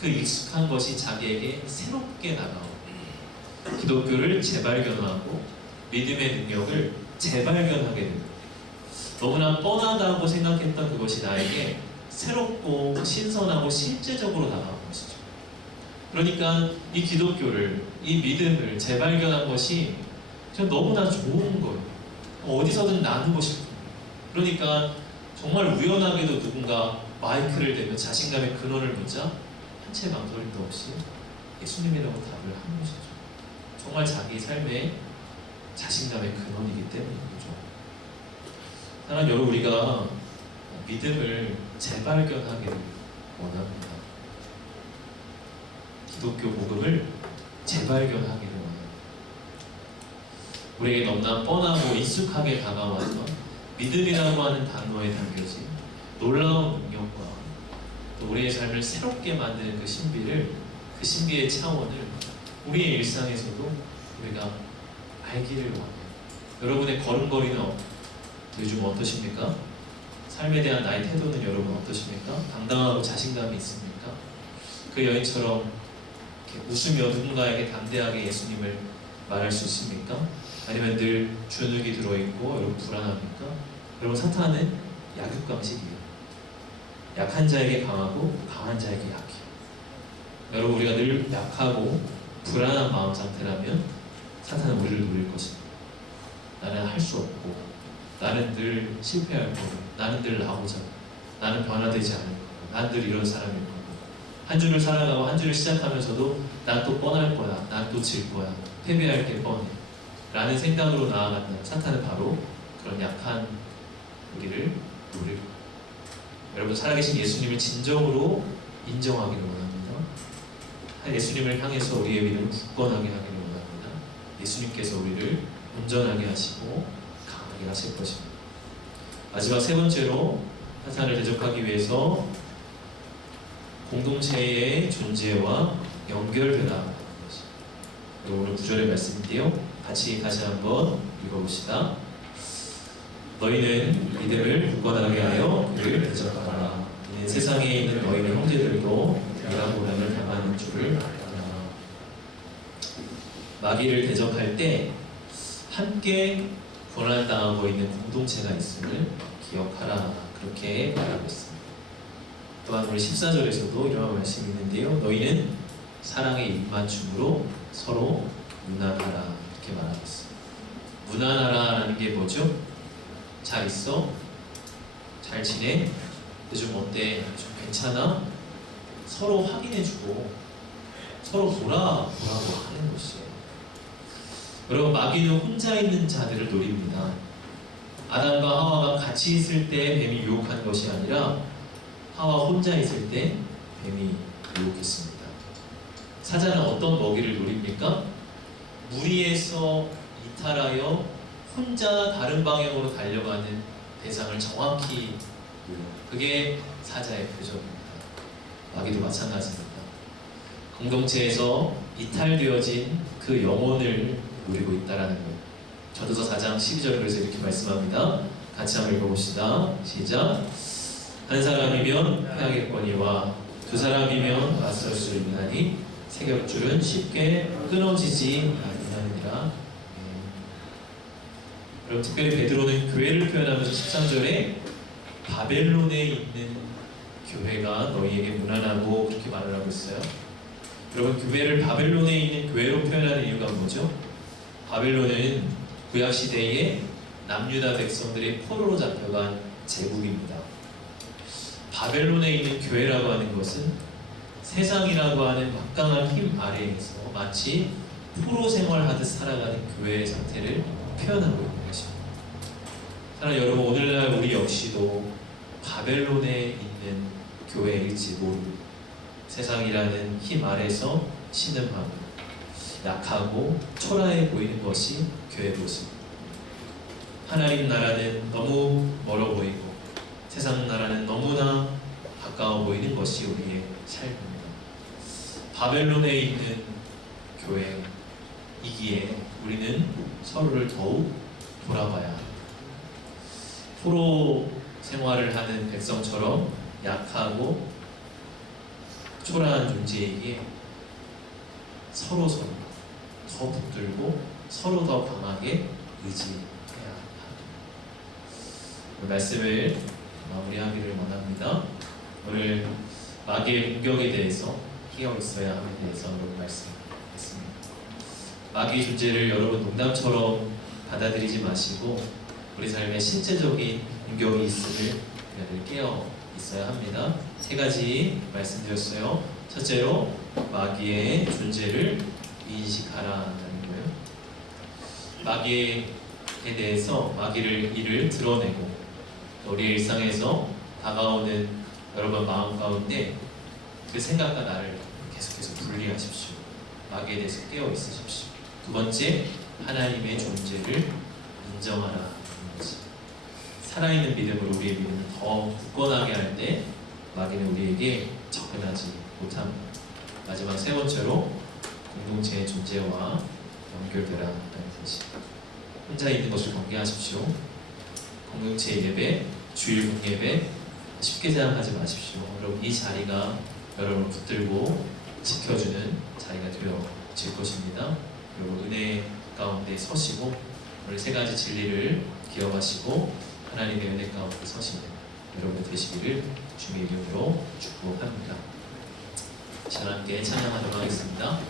그 익숙한 것이 자기에게 새롭게 다가오고 기독교를 재발견하고 믿음의 능력을 재발견하게 됩니다. 너무나 뻔하다고 생각했던 그것이 나에게 새롭고 신선하고 실제적으로 다가온 것이죠. 그러니까 이 기독교를, 이 믿음을 재발견한 것이 전 너무나 좋은 거예요. 어디서든 나누고 싶은 거예요. 그러니까 정말 우연하게도 누군가 마이크를 대며 자신감의 근원을 묻자 한치의 망설임도 없이 예수님이라고 답을 하는 것이죠. 정말 자기 삶의 자신감의 근원이기 때문인 거죠. 사랑하는 여러분, 우리가 믿음을 재발견하기를 원합니다. 기독교 복음을 재발견하기를 원합니다. 우리에게 너무나 뻔하고 익숙하게 다가와서 믿음이라고 하는 단어에 담겨진 놀라운 능력과 또 우리의 삶을 새롭게 만드는 그 신비를, 그 신비의 차원을 우리의 일상에서도 우리가 알기를 원해요. 여러분의 걸음걸이는 요즘 어떠십니까? 삶에 대한 나의 태도는 여러분 어떠십니까? 당당하고 자신감이 있습니까? 그 여인처럼 이렇게 웃으며 누군가에게 담대하게 예수님을 말할 수 있습니까? 아니면 늘 주눅이 들어있고 여러분 불안합니까? 여러분, 사탄은 약육강식이에요. 약한 자에게 강하고 강한 자에게 약해요. 여러분, 우리가 늘 약하고 불안한 마음 상태라면 사탄은 우리를 노릴 것입니다. 나는 할 수 없고, 나는 늘 실패할 거고, 나는 늘 나오자, 나는 변화되지 않을 거고, 난 늘 이런 사람일 거고, 한 주를 살아가고 한 주를 시작하면서도 난 또 뻔할 거야, 난 또 질 거야, 패배할 게 뻔해 라는 생각으로 나아간다면 사탄은 바로 그런 약한 우리를 노릴 거예요. 여러분, 살아계신 예수님을 진정으로 인정하기를 원합니다. 예수님을 향해서 우리의 믿음을 굳건하게 하기를 원합니다. 예수님께서 우리를 온전하게 하시고 강하게 하실 것입니다. 마지막 세 번째로 사탄을 대적하기 위해서 공동체의 존재와 연결되라 하는 것입니다. 오늘 9절의 말씀인데요. 같이 다시 한번 읽어봅시다. 너희는 믿음을 굳건하게 하여 그를 대적하라. 이는 세상에 있는 너희의 형제들도 이러한 고난을 당하는 줄을 알라. 마귀를 대적할 때 함께 고난당하고 있는 공동체가 있음을 기억하라. 그렇게 말하고 있습니다. 또한 우리 14절에서도 이러한 말씀이 있는데요. 너희는 사랑의 입맞춤으로 서로 무난하라. 이렇게 말하고 있습니다. 무난하라라는 게 뭐죠? 잘 있어? 잘 지내? 요즘 어때? 좀 괜찮아? 서로 확인해주고 서로 돌아보라고 하는 것이에요. 여러분, 마귀는 혼자 있는 자들을 노립니다. 아담과 하와가 같이 있을 때 뱀이 유혹한 것이 아니라 하와 혼자 있을 때 뱀이 유혹했습니다. 사자는 어떤 먹이를 노립니까? 무리에서 이탈하여 혼자 다른 방향으로 달려가는 대상을 정확히 노려요. 그게 사자의 표정입니다. 마귀도 마찬가지입니다. 공동체에서 이탈되어진 그 영혼을 노리고 있다라는 거예요. 전도서 4장 12절을 그래서 이렇게 말씀합니다. 같이 한번 읽어봅시다. 시작. 한 사람이면 패하겠거니와 두 사람이면 맞설 수 있나니 세 겹줄은 쉽게 끊어지지 아니하느니라. 여러분, 특별히 베드로는 교회를 표현하면서 13절에 바벨론에 있는 교회가 너희에게 무난하고 그렇게 말을 하고 있어요. 여러분, 교회를 바벨론에 있는 교회로 표현하는 이유가 뭐죠? 바벨론은 구약시대에 남유다 백성들의 포로로 잡혀간 제국입니다. 바벨론에 있는 교회라고 하는 것은 세상이라고 하는 막강한 힘 아래에서 마치 포로 생활하듯 살아가는 교회의 상태를 표현하고 있는 것입니다. 사랑하는 여러분, 오늘날 우리 역시도 바벨론에 있는 교회일지 모르고 세상이라는 힘 아래서 신음하고 약하고 초라해 보이는 것이 교회 모습. 하나님 나라는 너무 멀어 보이고 세상 나라는 너무나 가까워 보이는 것이 우리의 삶입니다. 바벨론에 있는 교회이기에 우리는 서로를 더욱 돌아봐야 합니다. 포로 생활을 하는 백성처럼 약하고 초라한 존재이기에 서로 더 붙들고 서로 더 강하게 의지해야 합니다. 말씀을 마무리하기를 원합니다. 오늘 마귀의 공격에 대해서 깨어 있어야 함에 대해서 여러분 말씀했습니다. 마귀의 존재를 여러분 농담처럼 받아들이지 마시고 우리 삶에 신체적인 공격이 있음을 우리가 깨어 있어야 합니다. 세 가지 말씀드렸어요. 첫째로 마귀의 존재를 인식하라는 거예요. 마귀에 대해서 마귀를 이를 드러내고 우리 일상에서 다가오는 여러분 마음 가운데 그 생각과 나를 계속해서 분리하십시오. 마귀에 대해서 깨어 있으십시오. 두 번째, 하나님의 존재를 인정하라는 것이. 살아있는 믿음으로 우리의 믿음을 더 굳건하게 할 때 마귀는 우리에게 접근하지 못합니다. 마지막 세 번째로 공동체의 존재와 연결되라는 것이. 혼자 있는 것을 경계하십시오. 공동체 예배, 주일 공예배 쉽게 생각하지 마십시오. 여러분, 이 자리가 여러분을 붙들고 지켜주는 자리가 되어질 것입니다. 여러분, 은혜 가운데 서시고 오늘 세 가지 진리를 기억하시고 하나님의 은혜 가운데 서시는 여러분 되시기를 주의 이름으로 축복합니다. 자, 함께 찬양하도록 하겠습니다.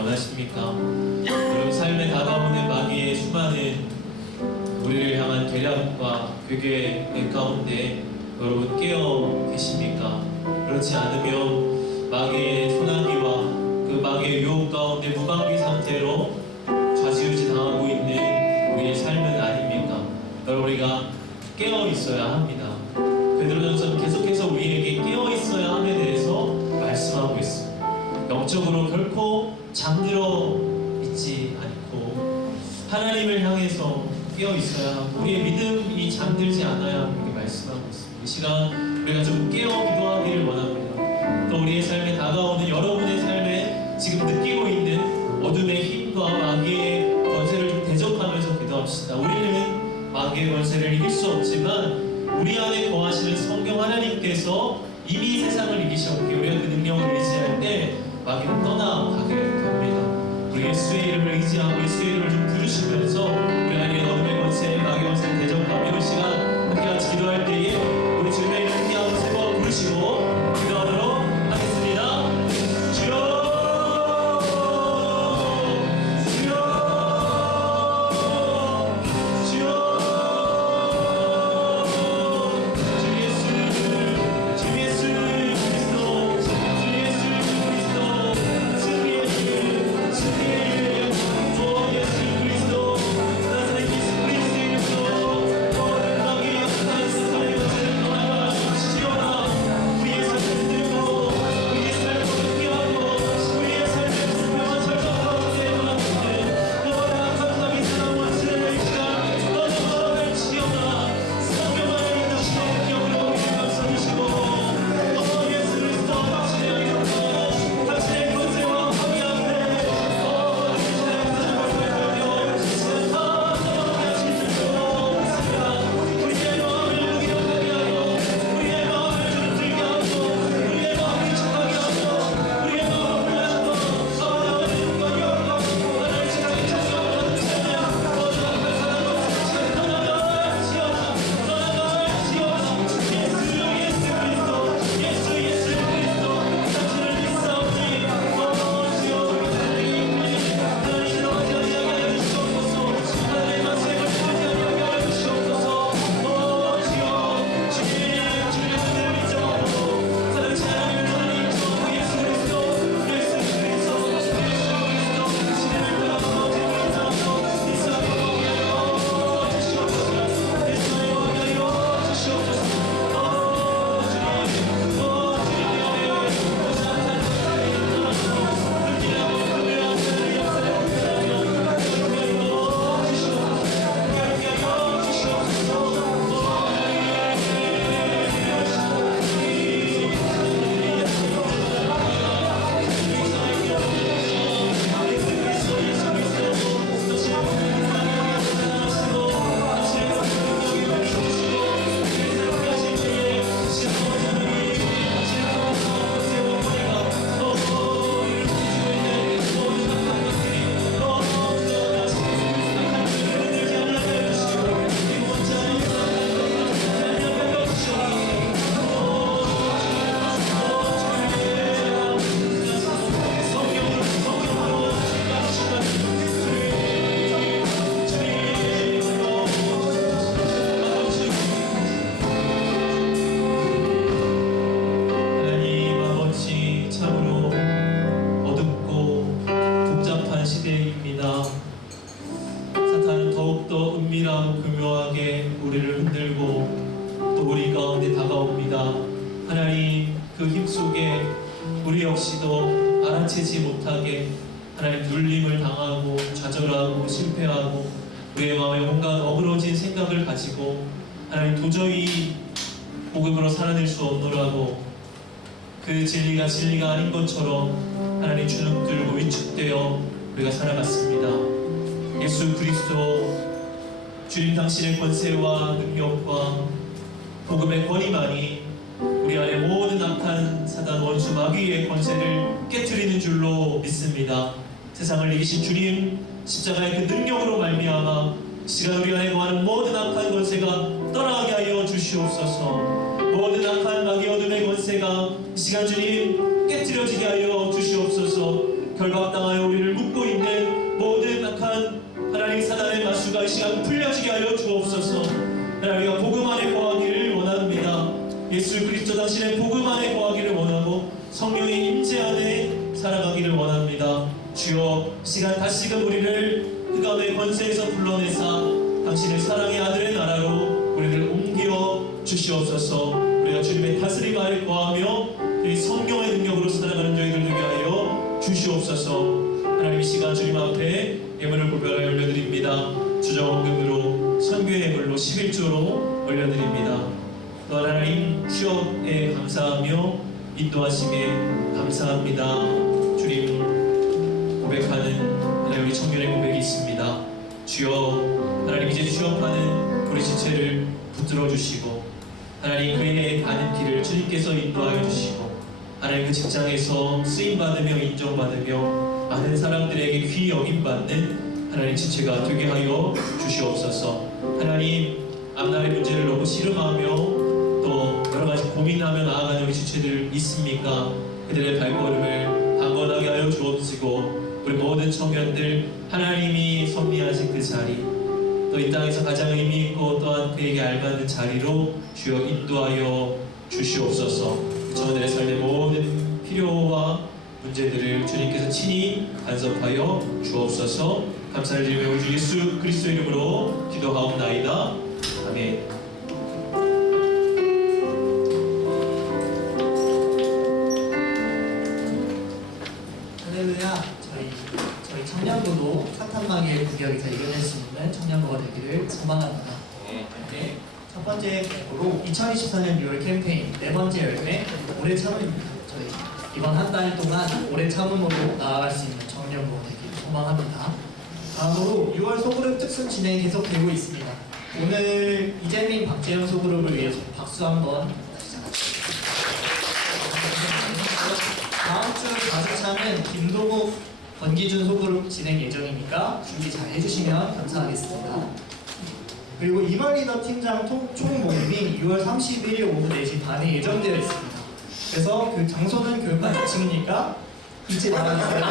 원하십니까? 여러분 삶에 다가오는 마귀의 수많은 우리를 향한 계략과 괴계의 가운데 여러분 깨어 계십니까? 그렇지 않으면 마귀의 소나기와 그 마귀의 유혹 가운데 무방비 상태로 좌지우지 당하고 있는 우리의 삶은 아닙니까? 여러분 우리가 깨어 있어야 합니다. 베드로전서 계속해서 우리에게 깨어 있어야 함에 대해서 말씀하고 있습니다. 영적으로 결코 잠들어 있지 않고 하나님을 향해서 깨어 있어야 하고 우리의 믿음이 잠들지 않아야 하고 이렇게 말씀하고 있습니다. 이 시간 우리가 좀 깨어 기도하기를 원합니다. 또 우리의 삶에 다가오는 여러분의 삶에 지금 느끼고 있는 어둠의 힘과 마귀의 권세를 좀 대적하면서 기도합시다. 우리는 마귀의 권세를 이길 수 없지만 우리 안에 거하시는 성경 하나님께서 이미 세상을 이기셨기에 우리가 그 능력을 의지할 때 마귀는 떠나가게 됩니다. 우리 예수의 이름을 의지하고 예수의 이름을 좀 부르시면서 우리 안에 어둠의 권세, 마귀의 권세를 대적하며 이 시간 함께 같이 기도할 때에 우리 주님의 이름 함께하고 세 번 부르시고 기도하도록 하겠습니다. 주여 하나님 그 힘 속에 우리 역시도 알아채지 못하게 하나님 눌림을 당하고 좌절하고 실패하고 우리의 마음에 온갖 어그러진 생각을 가지고 하나님 도저히 복음으로 살아낼 수 없노라고 그 진리가 진리가 아닌 것처럼 하나님 주눅들고 위축되어 우리가 살아갔습니다. 예수 그리스도 주님 당신의 권세와 능력과 복음의 권위만이 우리 안에 모든 악한 사단 원수 마귀의 권세를 깨트리는 줄로 믿습니다. 세상을 이기신 주님 십자가의 그 능력으로 말미암아 시간 우리 안에 거하는 모든 악한 권세가 떠나가게 하여 주시옵소서. 모든 악한 마귀 어둠의 권세가 시간 주님 깨트려지게 하여 주시옵소서. 결박당하여 우리를 묶고 있는 모든 악한 하나님 사단의 마수가 이 시간 풀려지게 하여 주옵소서. 하나님, 우리가 복음 안에 거하기를 원합니다. 예수 그리스도 당신의 복음 안에 거하기를 원하고 성령의 임재 안에 살아가기를 원합니다. 주여, 시간 다시금 우리를 흑암의 권세에서 불러내사 당신의 사랑의 아들의 나라로 우리를 옮겨 주시옵소서. 우리가 주님의 다스림 아래 거하며 이 성령의 능력으로 살아가는 저희들 되게 하여 주시옵소서. 하나님, 이 시간 주님 앞에 예물을 구별하여 올려드립니다. 주정금으로 선교의 예물로 11조로 올려드립니다. 또 하나님, 취업에 감사하며 인도하심에 감사합니다. 주님, 고백하는 하나님 우리 청년의 고백이 있습니다. 주여, 하나님 이제 취업하는 우리 지체를 붙들어 주시고 하나님 그의 가는 길을 주님께서 인도하여 주시고 하나님 그 직장에서 쓰임받으며 인정받으며 많은 사람들에게 귀 여김받는 하나님 지체가 되게 하여 주시옵소서. 하나님, 앞날의 문제를 너무 씨름하며 또 여러가지 고민하며 나아가는 우리 지체들 있습니까? 그들의 발걸음을 강건하게 하여 주옵시고 우리 모든 청년들 하나님이 섭리하신 그 자리, 또 이 땅에서 가장 의미 있고 또한 그에게 알맞는 자리로 주여 인도하여 주시옵소서. 저들의 삶의 모든 필요와 문제들을 주님께서 친히 간섭하여 주옵소서. 감사를 드리며 우리 주 예수 그리스도 이름으로 기도하옵나이다. 아멘. 할렐루야. 저희 청년부도 사탄마귀의 공격에서 이겨낼 수 있는 청년부가 되기를 소망합니다. 네. 첫 번째 로 2024년 6월 캠페인 네 번째 열매 올해 참음입니다. 저희 이번 한 달 동안 올해 참음으로 나아갈 수 있는 청년부가 되기를 소망합니다. 다음으로 6월 소그룹 특순 진행이 계속되고 있습니다. 오늘 이재민, 박재현 소그룹을 위해서 박수 한번. 다음 주 가수차는 김동욱, 권기준 소그룹 진행 예정이니까 준비 잘 해주시면 감사하겠습니다. 그리고 이번 리더 팀장 총 모임이 6월 31일 오후 4시 반에 예정되어 있습니다. 그래서 그 장소는 교육관 2층이니까 잊지 말아주세요.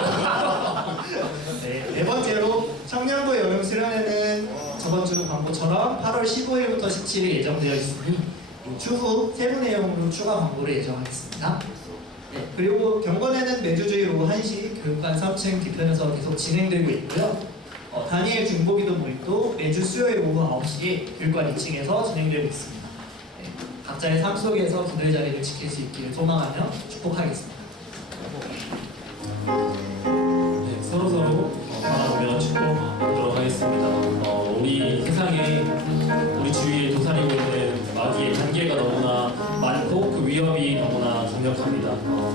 네 번째로 청년부 여름 수련회는 저번 주 광고처럼 8월 15일부터 17일 예정되어 있으니 추후 세부 내용으로 추가 광고를 예정하겠습니다. 네, 그리고 경건회는 매주 주일 오후 1시 교육관 3층 뒤편에서 계속 진행되고 있고요. 다니엘 중보기도 모임도 매주 수요일 오후 9시에 교육관 2층에서 진행되고 있습니다. 네, 각자의 삶 속에서 기도의 자리를 지킬 수 있기를 소망하며 축복하겠습니다. 네, 서로서로 바라보며 축복하도록 하겠습니다. 우리 세상에 우리 주위에 도사리고 있는 마귀의 단계가 너무나 많고 그 위협이 너무나 강력합니다.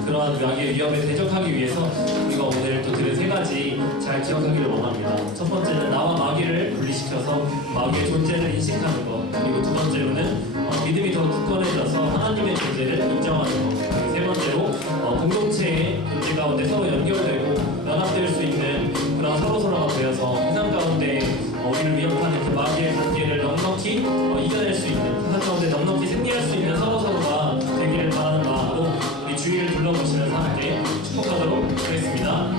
그러한 마귀의 위협에 대적하기 위해서 우리가 오늘 또 들은 세 가지 잘 기억하기를 원합니다. 첫 번째는 나와 마귀를 분리시켜서 마귀의 존재를 인식하는 것. 그리고 두 번째로는 믿음이 더 굳건해져서 하나님의 존재를 인정하는 것. 그리고 세 번째로 공동체의 존재 가운데 서로 연결되고 연합될 수 있는 그런 서로서로가 되어서 세상 가운데 우리를 위협하는 그 마귀의 단계를 넉넉히 이겨낼 수 있는, 세상 가운데 넉넉히 승리할 수 있는 서로서로가 되기를 바라는 마음으로 우리 주위를 둘러보시면서 함께 축복하도록 하겠습니다.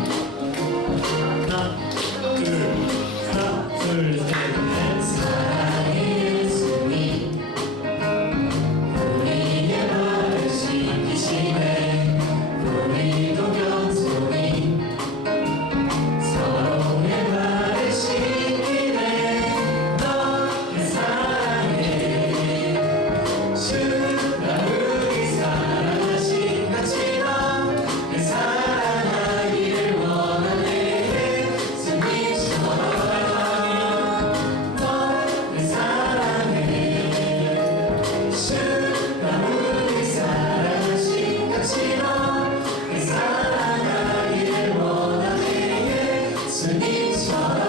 하나, 둘, 셋, 넷. 사랑의 예수님, 우리의 발을 씻기시네. 우리도 겸손히 서로의 발을 씻기네. 너의 사랑에 주가 우리 사랑하신 같이 너의 사랑하기를 원하네. 예수님처럼 너의 사랑에 주가 우리 사랑하신 같이 너의 사랑하기를 원하네. 예수님처럼.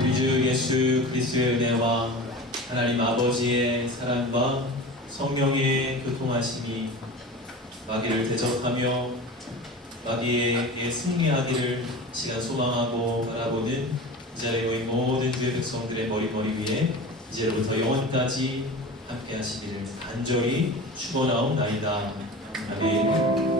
우리 주 예수 그리스도의 은혜와 하나님 아버지의 사랑과 성령의 교통하심이 마귀를 대적하며 마귀에게 승리하기를 시간 소망하고 바라보는 이 자리에 모인 모든 주의 백성들의 머리 위에 이제로부터 영원까지 함께 하시기를 간절히 축원하옵나이다. 아멘.